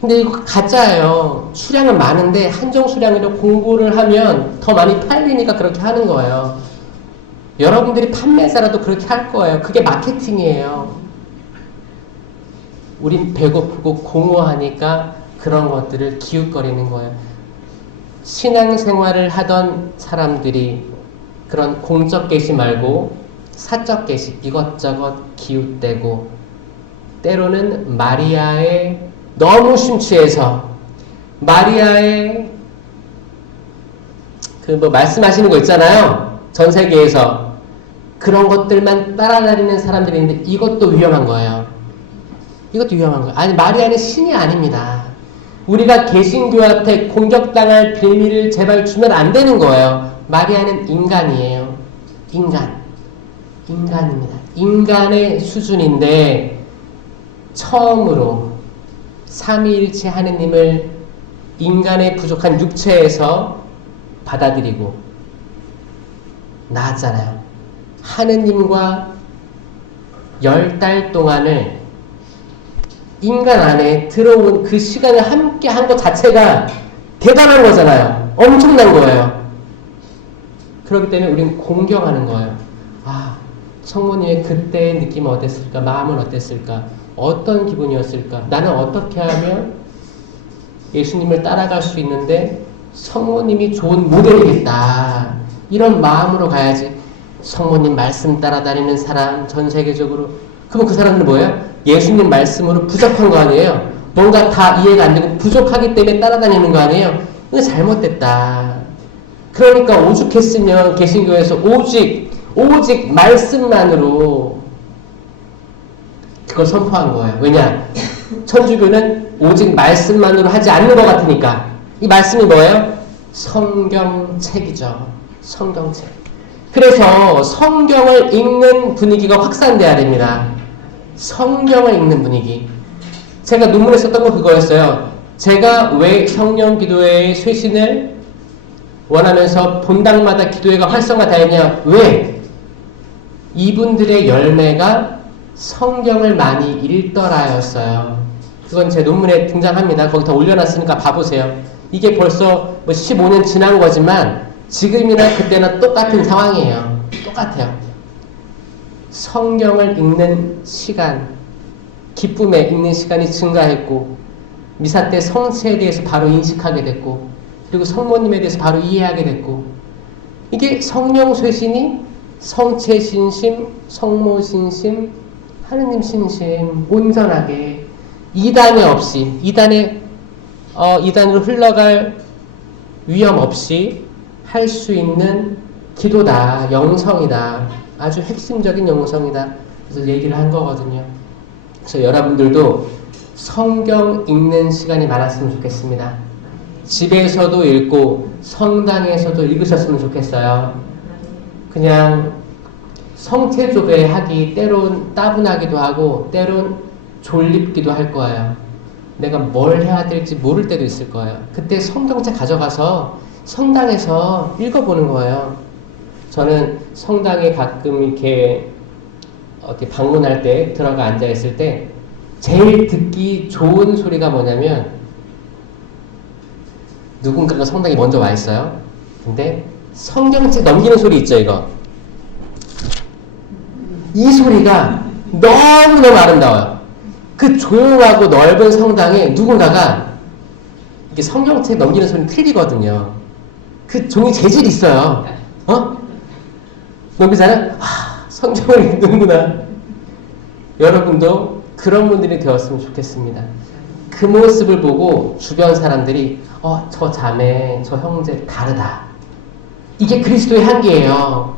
근데 이거 가짜예요. 수량은 많은데 한정수량으로 공부를 하면 더 많이 팔리니까 그렇게 하는 거예요. 여러분들이 판매자라도 그렇게 할 거예요. 그게 마케팅이에요. 우린 배고프고 공허하니까 그런 것들을 기웃거리는 거예요. 신앙생활을 하던 사람들이 그런 공적 게시 말고 사적 게시 이것저것 기웃대고 때로는 마리아의 너무 심취해서 마리아의 말씀하시는 거 있잖아요. 전 세계에서 그런 것들만 따라다니는 사람들이 있는데 이것도 위험한 거예요. 이것도 위험한 거예요. 아니, 마리아는 신이 아닙니다. 우리가 개신교한테 공격당할 빌미를 제발 주면 안 되는 거예요. 마리아는 인간이에요. 인간입니다. 인간의 수준인데 처음으로 삼위일체 하느님을 인간의 부족한 육체에서 받아들이고 나았잖아요. 하느님과 10달 동안을 인간 안에 들어온 그 시간을 함께 한 것 자체가 대단한 거잖아요. 엄청난 거예요. 그렇기 때문에 우리는 공경하는 거예요. 성모님의 그때의 느낌은 어땠을까? 마음은 어땠을까? 어떤 기분이었을까? 나는 어떻게 하면 예수님을 따라갈 수 있는데 성모님이 좋은 모델이겠다. 이런 마음으로 가야지. 성모님 말씀 따라다니는 사람 전 세계적으로. 그럼 그 사람은 뭐예요? 예수님 말씀으로 부족한 거 아니에요? 뭔가 다 이해가 안 되고 부족하기 때문에 따라다니는 거 아니에요? 이거 잘못됐다. 그러니까 오죽했으면 개신교에서 오직 말씀만으로 그걸 선포한 거예요. 왜냐? 천주교는 오직 말씀만으로 하지 않는 것 같으니까. 이 말씀이 뭐예요? 성경책이죠. 성경책. 그래서 성경을 읽는 분위기가 확산돼야 됩니다. 성경을 읽는 분위기. 제가 논문에 썼던 거 그거였어요. 제가 왜 성령 기도회의 쇄신을 원하면서 본당마다 기도회가 활성화되었냐? 왜? 이분들의 열매가 성경을 많이 읽더라였어요. 그건 제 논문에 등장합니다. 거기 다 올려놨으니까 봐보세요. 이게 벌써 15년 지난 거지만 지금이나 그때나 똑같은 상황이에요. 똑같아요. 성경을 읽는 시간, 기쁨에 읽는 시간이 증가했고 미사 때 성체에 대해서 바로 인식하게 됐고 그리고 성모님에 대해서 바로 이해하게 됐고 이게 성령 쇄신이 성체 신심, 성모 신심, 하느님 신심 온전하게 이단에 없이 이단으로 흘러갈 위험 없이 할 수 있는 기도다. 영성이다. 아주 핵심적인 영성이다. 그래서 얘기를 한 거거든요. 그래서 여러분들도 성경 읽는 시간이 많았으면 좋겠습니다. 집에서도 읽고 성당에서도 읽으셨으면 좋겠어요. 그냥 성체조배 하기 때론 따분하기도 하고 때론 졸립기도 할 거예요. 내가 뭘 해야 될지 모를 때도 있을 거예요. 그때 성경책 가져가서 성당에서 읽어보는 거예요. 저는 성당에 가끔 이렇게 어디 방문할 때 들어가 앉아 있을 때 제일 듣기 좋은 소리가 뭐냐면 누군가가 성당에 먼저 와 있어요. 근데 성경책 넘기는 소리 있죠, 이거. 이 소리가 너무너무 아름다워요. 그 조용하고 넓은 성당에 누군가가 이게 성경책 넘기는 소리는 틀리거든요. 그 종이 재질이 있어요. 넘기잖아요? 성경을 읽는구나. 여러분도 그런 분들이 되었으면 좋겠습니다. 그 모습을 보고 주변 사람들이 저 자매, 저 형제 다르다. 이게 그리스도의 향기예요.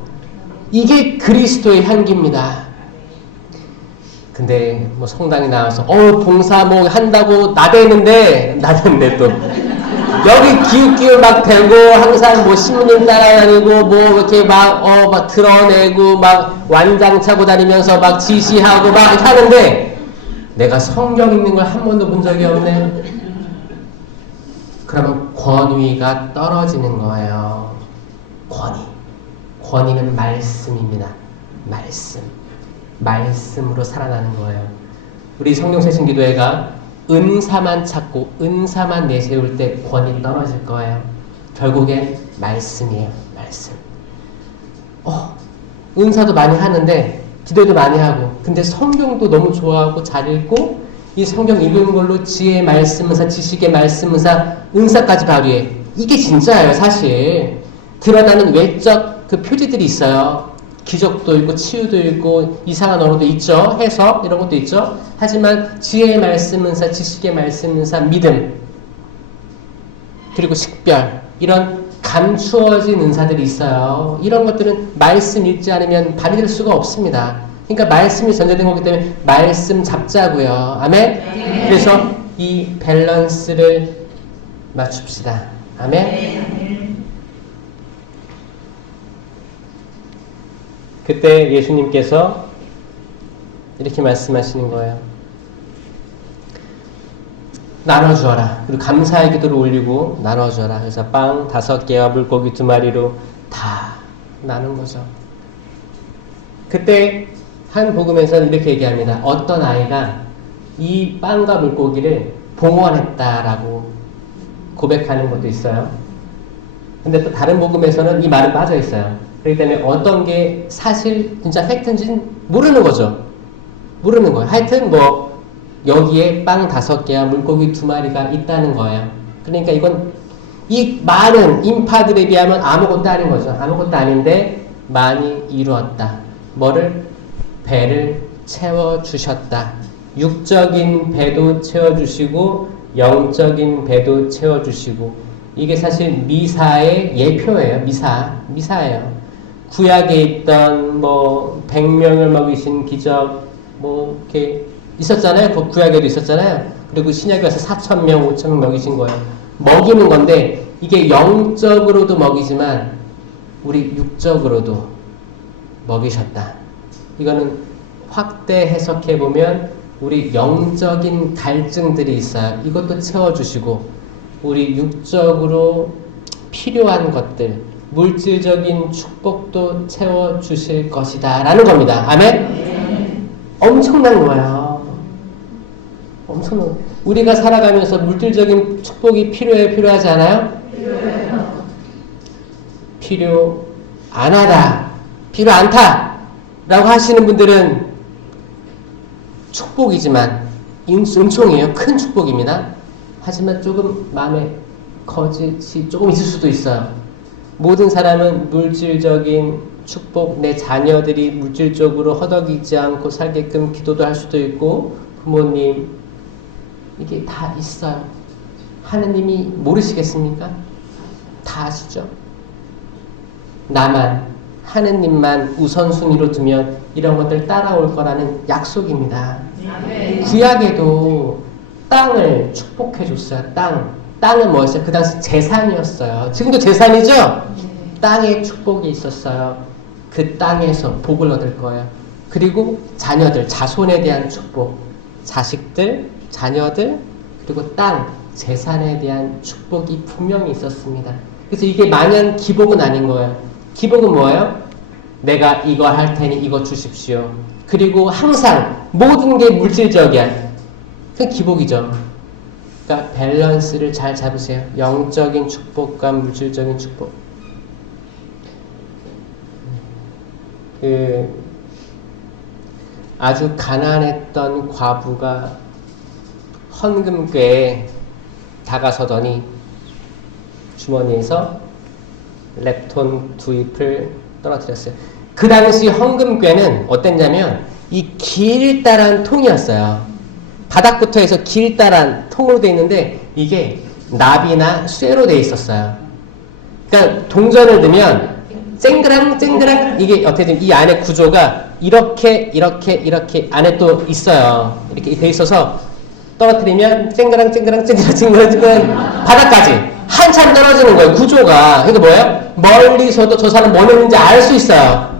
이게 그리스도의 향기입니다. 근데 뭐 성당에 나와서 봉사 뭐 한다고 나대는데 또 여기 기웃기웃 막 대고 항상 뭐 신부님 따라다니고 뭐 이렇게 막 드러내고 막 완장 차고 다니면서 막 지시하고 막 하는데 내가 성경 읽는 걸 한 번도 본 적이 없네. 그러면 권위가 떨어지는 거예요. 권위는 말씀입니다. 말씀으로 살아나는 거예요. 우리 성령세신기도회가 은사만 찾고 은사만 내세울 때 권위 떨어질 거예요. 결국엔 말씀이에요. 말씀. 은사도 많이 하는데 기도도 많이 하고 근데 성경도 너무 좋아하고 잘 읽고 이 성경 읽는 걸로 지혜의 말씀 은사, 지식의 말씀 은사까지 발휘해. 이게 진짜예요. 사실 드러나는 외적 그 표지들이 있어요. 기적도 있고 치유도 있고 이상한 언어도 있죠. 해석 이런 것도 있죠. 하지만 지혜의 말씀 은사, 지식의 말씀 은사, 믿음 그리고 식별 이런 감추어진 은사들이 있어요. 이런 것들은 말씀 읽지 않으면 발휘될 수가 없습니다. 그러니까 말씀이 전제된 거기 때문에 말씀 잡자고요. 아멘? 네. 그래서 이 밸런스를 맞춥시다. 아멘? 네. 그때 예수님께서 이렇게 말씀하시는 거예요. 나눠주어라. 그리고 감사의 기도를 올리고 나눠주어라. 그래서 빵 5개와 물고기 2마리로 다 나눈 거죠. 그때 한 복음에서는 이렇게 얘기합니다. 어떤 아이가 이 빵과 물고기를 봉헌했다라고 고백하는 것도 있어요. 근데 또 다른 복음에서는 이 말은 빠져 있어요. 그렇기 때문에 어떤 게 사실 진짜 팩트인지는 모르는 거죠. 모르는 거예요. 하여튼 뭐 여기에 빵 5개와 물고기 2마리가 있다는 거예요. 그러니까 이건 이 많은 인파들에 비하면 아무것도 아닌 거죠. 아무것도 아닌데 많이 이루었다. 뭐를? 배를 채워주셨다. 육적인 배도 채워주시고 영적인 배도 채워주시고 이게 사실 미사의 예표예요. 미사예요. 구약에 있던 뭐 100명을 먹이신 기적 뭐 이렇게 있었잖아요. 그 구약에도 있었잖아요. 그리고 신약에 와서 4,000명, 5,000명 먹이신 거예요. 먹이는 건데 이게 영적으로도 먹이지만 우리 육적으로도 먹이셨다. 이거는 확대 해석해 보면 우리 영적인 갈증들이 있어요. 이것도 채워주시고 우리 육적으로 필요한 것들 물질적인 축복도 채워주실 것이다 라는 겁니다. 아멘? 엄청난 거예요. 엄청난. 우리가 살아가면서 물질적인 축복이 필요하지 않아요? 필요 안 하다. 필요 않다. 라고 하시는 분들은 축복이지만 은총이에요. 큰 축복입니다. 하지만 조금 마음에 거짓이 조금 있을 수도 있어요. 모든 사람은 물질적인 축복, 내 자녀들이 물질적으로 허덕이지 않고 살게끔 기도도 할 수도 있고 부모님 이게 다 있어요. 하느님이 모르시겠습니까? 다 아시죠? 나만 하느님만 우선순위로 두면 이런 것들 따라올 거라는 약속입니다. 구약에도 땅을 축복해 줬어요. 땅은 뭐였어요? 그 당시 재산이었어요. 지금도 재산이죠? 땅에 축복이 있었어요. 그 땅에서 복을 얻을 거예요. 그리고 자녀들, 자손에 대한 축복, 자식들, 자녀들, 그리고 땅, 재산에 대한 축복이 분명히 있었습니다. 그래서 이게 마냥 기복은 아닌 거예요. 기복은 뭐예요? 내가 이거 할 테니 이거 주십시오. 그리고 항상 모든 게 물질적이야. 그게 기복이죠. 그러니까 밸런스를 잘 잡으세요. 영적인 축복과 물질적인 축복. 아주 가난했던 과부가 헌금궤에 다가서더니 주머니에서 렙톤 2잎을 떨어뜨렸어요. 그 당시 헌금궤는 어땠냐면 이 길다란 통이었어요. 바닥부터 해서 길다란 통으로 되어 있는데 이게 납이나 쇠로 되어 있었어요. 그러니까 동전을 넣으면 쨍그랑 이게 어떻게 되면 이 안에 구조가 이렇게 안에 또 있어요. 이렇게 돼 있어서 떨어뜨리면 쨍그랑 바닥까지 한참 떨어지는 거예요. 구조가. 그러니까 뭐예요? 멀리서도 저 사람 뭐 했는지 알 수 있어요.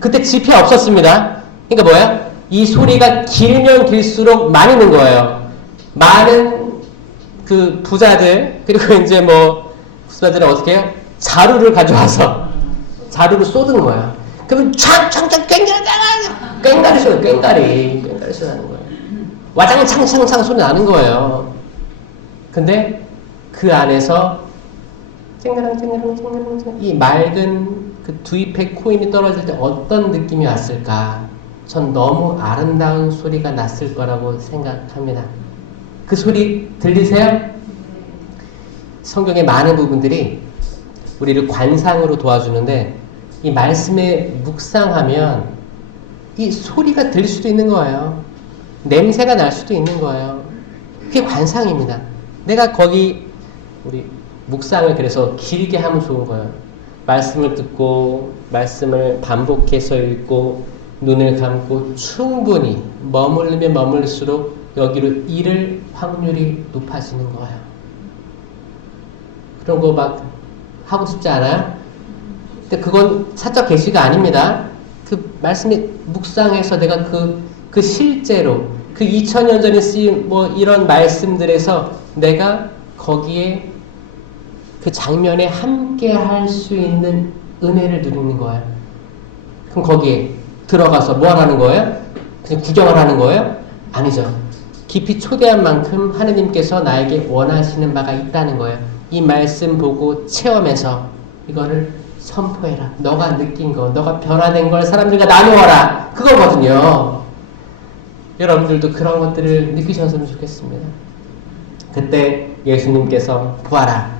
그때 지폐 없었습니다. 그러니까 뭐예요? 이 소리가 길면 길수록 많이 는 거예요. 많은 그 부자들 그리고 이제 뭐 부자들은 어떻게 해요? 자루를 가져와서 자루를 쏟은 거예요. 그러면 촥촥촥 꽹가리 소리 꽹가리 소리 나는 거예요. 와장창창창 소리 나는 거예요. 근데 그 안에서 쨍그랑 이 맑은 그 2잎의 코인이 떨어질 때 어떤 느낌이 왔을까? 전 너무 아름다운 소리가 났을 거라고 생각합니다. 그 소리 들리세요? 성경의 많은 부분들이 우리를 관상으로 도와주는데 이 말씀에 묵상하면 이 소리가 들릴 수도 있는 거예요. 냄새가 날 수도 있는 거예요. 그게 관상입니다. 내가 거기 우리 묵상을 그래서 길게 하면 좋은 거예요. 말씀을 듣고 말씀을 반복해서 읽고 눈을 감고 충분히 머무르면 머물수록 여기로 이를 확률이 높아지는 거예요. 그런 거 막 하고 싶지 않아요? 근데 그건 사적 계시가 아닙니다. 그 말씀이 묵상해서 내가 그 실제로 그 2000년 전에 쓰인 뭐 이런 말씀들에서 내가 거기에 그 장면에 함께 할 수 있는 은혜를 누리는 거예요. 그럼 거기에 들어가서 뭐 하라는 거예요? 그냥 구경을 하는 거예요? 아니죠. 깊이 초대한 만큼 하느님께서 나에게 원하시는 바가 있다는 거예요. 이 말씀 보고 체험해서 이거를 선포해라. 너가 느낀 거, 너가 변화된 걸 사람들과 나누어라. 그거거든요. 여러분들도 그런 것들을 느끼셨으면 좋겠습니다. 그때 예수님께서 보아라.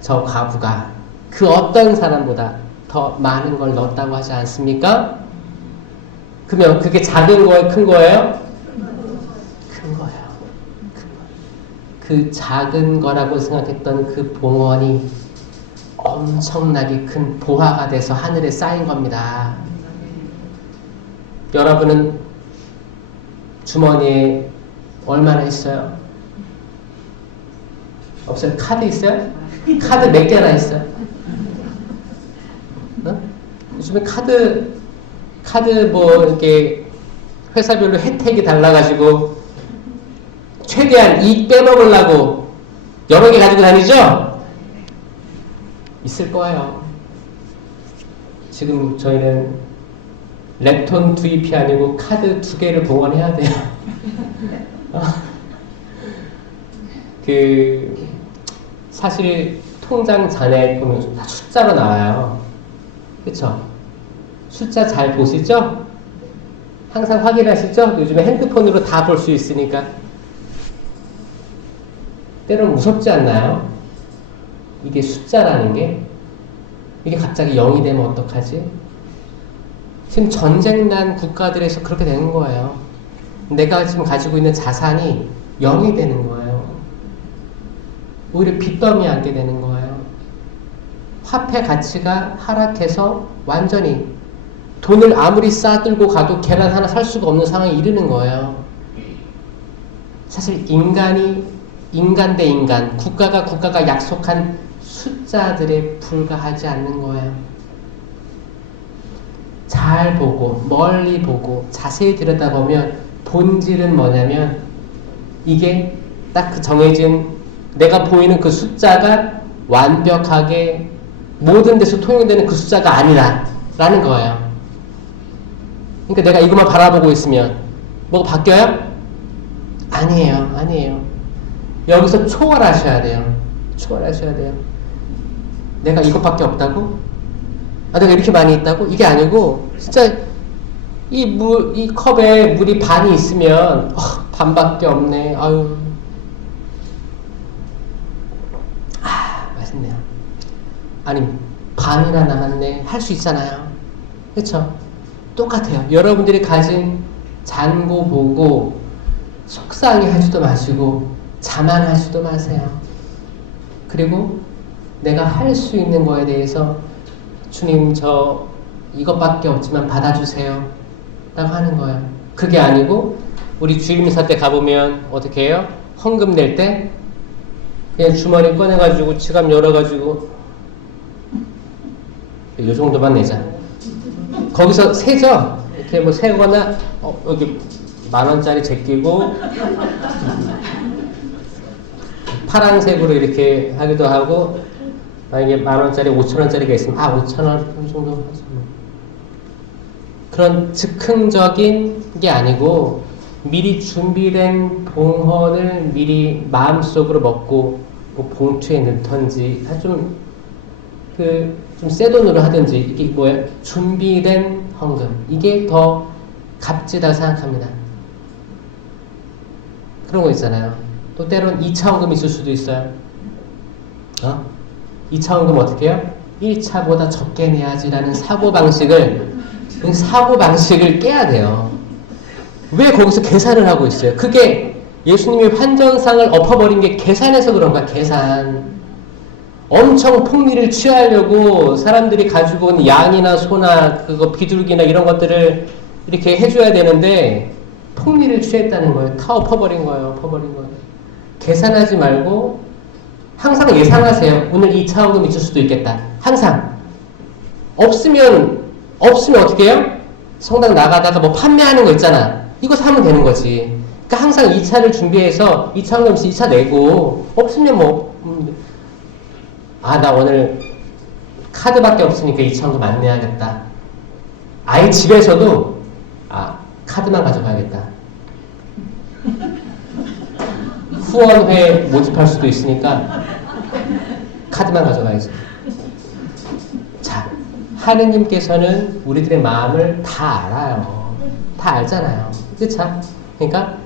저 과부가 그 어떤 사람보다 더 많은 걸 넣었다고 하지 않습니까? 그러면 그게 작은 거예요? 큰 거예요? 큰 거예요. 그 작은 거라고 생각했던 그 봉헌이 엄청나게 큰 보화가 돼서 하늘에 쌓인 겁니다. 여러분은 주머니에 얼마나 있어요? 없어요? 카드 있어요? 카드 몇 개나 있어요? 어? 요즘에 카드 뭐 이렇게 회사별로 혜택이 달라가지고 최대한 이익 빼먹으려고 여러 개 가지고 다니죠? 있을 거예요. 지금 저희는 렙톤 2잎이 아니고 카드 2개를 봉헌해야 돼요. 사실 통장 잔액 보면 다 숫자로 나와요. 그쵸? 숫자 잘 보시죠? 항상 확인하시죠? 요즘에 핸드폰으로 다 볼 수 있으니까. 때로는 무섭지 않나요? 이게 숫자라는 게 이게 갑자기 0이 되면 어떡하지? 지금 전쟁 난 국가들에서 그렇게 되는 거예요. 내가 지금 가지고 있는 자산이 0이 되는 거예요. 오히려 빚더미에 앉게 되는 거예요. 화폐 가치가 하락해서 완전히 돈을 아무리 쌓아들고 가도 계란 하나 살 수가 없는 상황에 이르는 거예요. 사실 인간이 인간 대 인간, 국가가 약속한 숫자들에 불과하지 않는 거예요. 잘 보고 멀리 보고 자세히 들여다보면 본질은 뭐냐면 이게 딱 그 정해진 내가 보이는 그 숫자가 완벽하게 모든 데서 통용되는 그 숫자가 아니라 라는 거예요. 그러니까 내가 이것만 바라보고 있으면 뭐가 바뀌어요? 아니에요. 여기서 초월하셔야 돼요. 내가 이것밖에 없다고? 내가 이렇게 많이 있다고? 이게 아니고 진짜 이 컵에 물이 반이 있으면 반밖에 없네. 아유. 맛있네요. 아니 반이나 남았네. 할 수 있잖아요. 그렇죠? 똑같아요. 여러분들이 가진 잔고 보고 속상해하지도 마시고 자만하지도 마세요. 그리고 내가 할 수 있는 거에 대해서 주님 저 이것밖에 없지만 받아주세요 라고 하는 거예요. 그게 아니고 우리 주일미사 때 가보면 어떻게 해요? 헌금 낼 때 그냥 주머니 꺼내가지고 지갑 열어가지고 이 정도만 내자. 거기서 세죠? 이렇게 뭐 세거나 여기 10,000원짜리 제끼고 파란색으로 이렇게 하기도 하고 만약에 10,000원짜리 5,000원짜리가 있으면 5,000원 이 정도 하죠. 그런 즉흥적인 게 아니고 미리 준비된 봉헌을 미리 마음속으로 먹고 뭐 봉투에 넣던지 좀 새 돈으로 하든지 이게 뭐야? 준비된 헌금 이게 더 값지다 생각합니다. 그런 거 있잖아요. 또 때론 2차 헌금이 있을 수도 있어요. 2차 헌금 어떻게 해요? 1차보다 적게 내야지라는 사고방식을 깨야 돼요. 왜 거기서 계산을 하고 있어요? 그게 예수님이 환전상을 엎어버린 게 계산해서 그런 거야. 계산. 엄청 폭리를 취하려고 사람들이 가지고 온 양이나 소나 그거 비둘기나 이런 것들을 이렇게 해줘야 되는데 폭리를 취했다는 거예요. 다 엎어버린 거예요. 계산하지 말고 항상 예상하세요. 오늘 2차 헌금 있을 수도 있겠다. 항상. 없으면 어떻게 해요? 성당 나가다가 뭐 판매하는 거 있잖아. 이거 사면 되는 거지. 그러니까 항상 2차를 준비해서 2차 헌금 없이 2차 내고 없으면 나 오늘 카드밖에 없으니까 2차 헌금 안 내야겠다. 아예 집에서도 카드만 가져가야겠다. 후원회 모집할 수도 있으니까 카드만 가져가야지. 자, 하느님께서는 우리들의 마음을 다 알아요. 다 알잖아요. 그쵸? 그러니까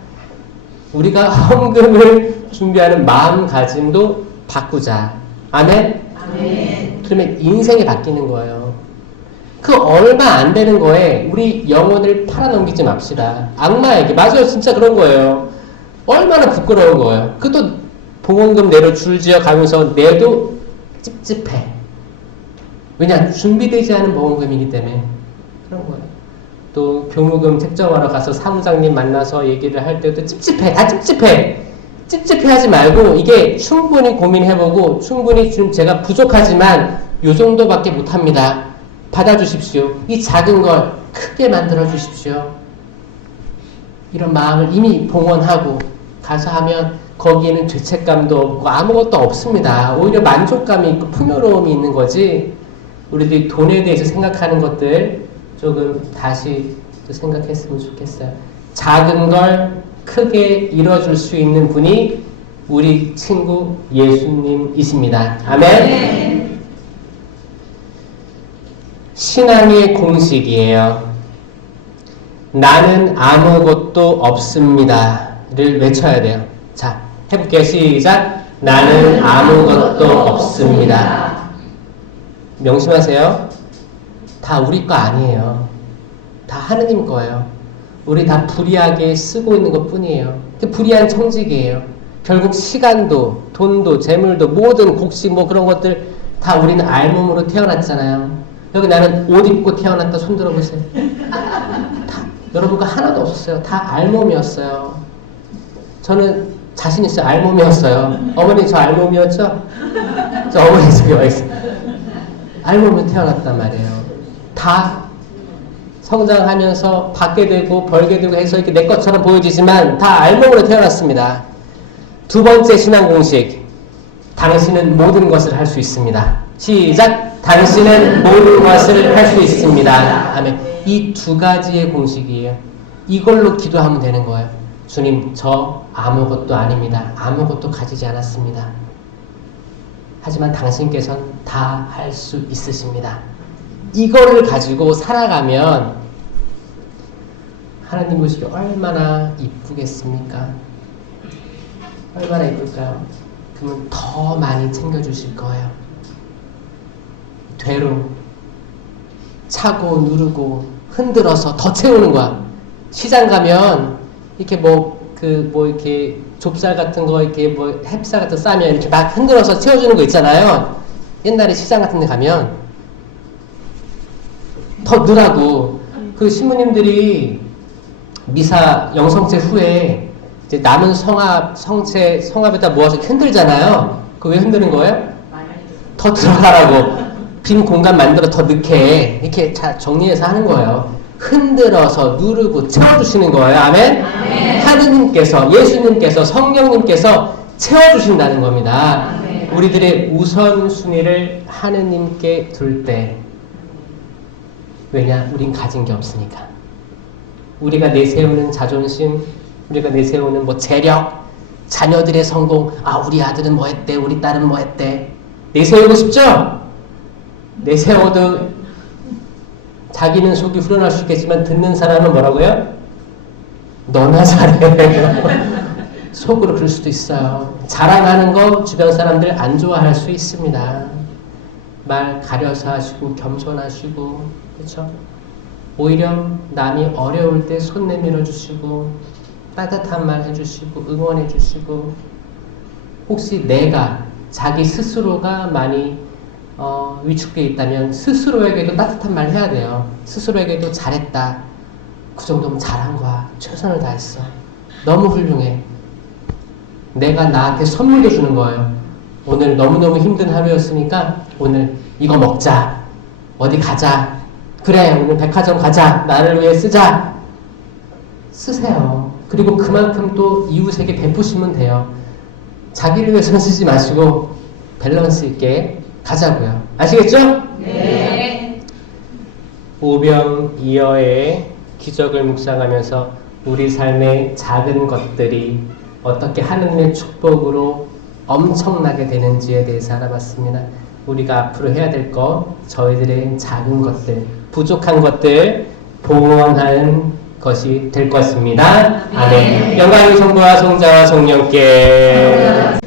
우리가 헌금을 준비하는 마음가짐도 바꾸자. 아멘? 그러면 인생이 바뀌는 거예요. 그 얼마 안 되는 거에 우리 영혼을 팔아넘기지 맙시다. 악마에게. 맞아요. 진짜 그런 거예요. 얼마나 부끄러운 거예요. 그것도 봉헌금 내로 줄지어 가면서 내도 찝찝해. 왜냐? 준비되지 않은 봉헌금이기 때문에 그런 거예요. 또 교무금 책정하러 가서 사무장님 만나서 얘기를 할 때도 찝찝해. 다 찝찝해. 찝찝해하지 말고 이게 충분히 고민해보고 충분히 지금 제가 부족하지만 요 정도밖에 못합니다. 받아주십시오. 이 작은 걸 크게 만들어 주십시오. 이런 마음을 이미 봉헌하고 가서 하면 거기에는 죄책감도 없고 아무것도 없습니다. 오히려 만족감이 있고 풍요로움이 있는 거지. 우리들이 돈에 대해서 생각하는 것들 조금 다시 또 생각했으면 좋겠어요. 작은 걸 크게 이뤄줄 수 있는 분이 우리 친구 예수님이십니다. 아멘. 신앙의 공식이에요. 나는 아무것도 없습니다를 외쳐야 돼요. 자, 해볼게요. 시작. 나는 아무것도 없습니다. 명심하세요. 다 우리 거 아니에요. 다 하느님 거예요. 우리 다 불의하게 쓰고 있는 것 뿐이에요. 불의한 청직이에요. 결국 시간도, 돈도, 재물도, 모든 곡식 그런 것들 다 우리는 알몸으로 태어났잖아요. 여기 나는 옷 입고 태어났다 손 들어보세요. 다 여러분과 하나도 없었어요. 다 알몸이었어요. 저는 자신 있어요. 알몸이었어요. 어머니 저 알몸이었죠? 저 어머니 저기 와 있어요. 알몸으로 태어났단 말이에요. 다 성장하면서 받게 되고 벌게 되고 해서 이렇게 내 것처럼 보여지지만 다 알몸으로 태어났습니다. 두 번째 신앙 공식. 당신은 모든 것을 할 수 있습니다. 시작! 당신은 모든 것을 할 수 있습니다. 아멘. 이 두 가지의 공식이에요. 이걸로 기도하면 되는 거예요. 주님, 저 아무것도 아닙니다. 아무것도 가지지 않았습니다. 하지만 당신께서는 다 할 수 있으십니다. 이거를 가지고 살아가면 하나님 보시기 얼마나 이쁘겠습니까? 얼마나 이쁠까요? 그러면 더 많이 챙겨주실 거예요. 되로 차고 누르고 흔들어서 더 채우는 거야. 시장 가면 이렇게 이렇게 좁쌀 같은 거 이렇게 햅쌀 같은 거 싸면 이렇게 막 흔들어서 채워주는 거 있잖아요. 옛날에 시장 같은 데 가면 더 넣으라고 그 신부님들이 미사 영성체 후에 이제 남은 성합에다 모아서 흔들잖아요. 그거 왜 흔드는 거예요? 더 들어가라고. 빈 공간 만들어 더 넣게 이렇게 정리해서 하는 거예요. 흔들어서 누르고 채워주시는 거예요. 아멘? 아멘. 하느님께서, 예수님께서, 성령님께서 채워주신다는 겁니다. 아멘. 우리들의 우선순위를 하느님께 둘 때, 왜냐? 우린 가진 게 없으니까. 우리가 내세우는 자존심, 우리가 내세우는 재력, 자녀들의 성공, 우리 아들은 뭐 했대, 우리 딸은 뭐 했대. 내세우고 싶죠? 내세워도 자기는 속이 후련할 수 있겠지만 듣는 사람은 뭐라고요? 너나 잘해. 속으로 그럴 수도 있어요. 자랑하는 거 주변 사람들 안 좋아할 수 있습니다. 말 가려서 하시고 겸손하시고 그렇죠? 오히려 남이 어려울 때 손 내밀어 주시고 따뜻한 말 해주시고 응원해 주시고 혹시 내가 자기 스스로가 많이 위축되어 있다면 스스로에게도 따뜻한 말 해야 돼요. 스스로에게도 잘했다. 그 정도면 잘한 거야. 최선을 다했어. 너무 훌륭해. 내가 나한테 선물도 주는 거예요. 오늘 너무너무 힘든 하루였으니까 오늘 이거 먹자. 어디 가자. 그래 오늘 백화점 가자. 나를 위해 쓰자. 쓰세요. 그리고 그만큼 또 이웃에게 베푸시면 돼요. 자기를 위해서는 쓰지 마시고 밸런스 있게 가자고요. 아시겠죠? 네. 오병이어의 기적을 묵상하면서 우리 삶의 작은 것들이 어떻게 하느님의 축복으로 엄청나게 되는지에 대해서 알아봤습니다. 우리가 앞으로 해야 될 것, 저희들의 작은 것들, 부족한 것들 봉헌하는 것이 될 것입니다. 아멘. 영광이 성부와 성자와 성령께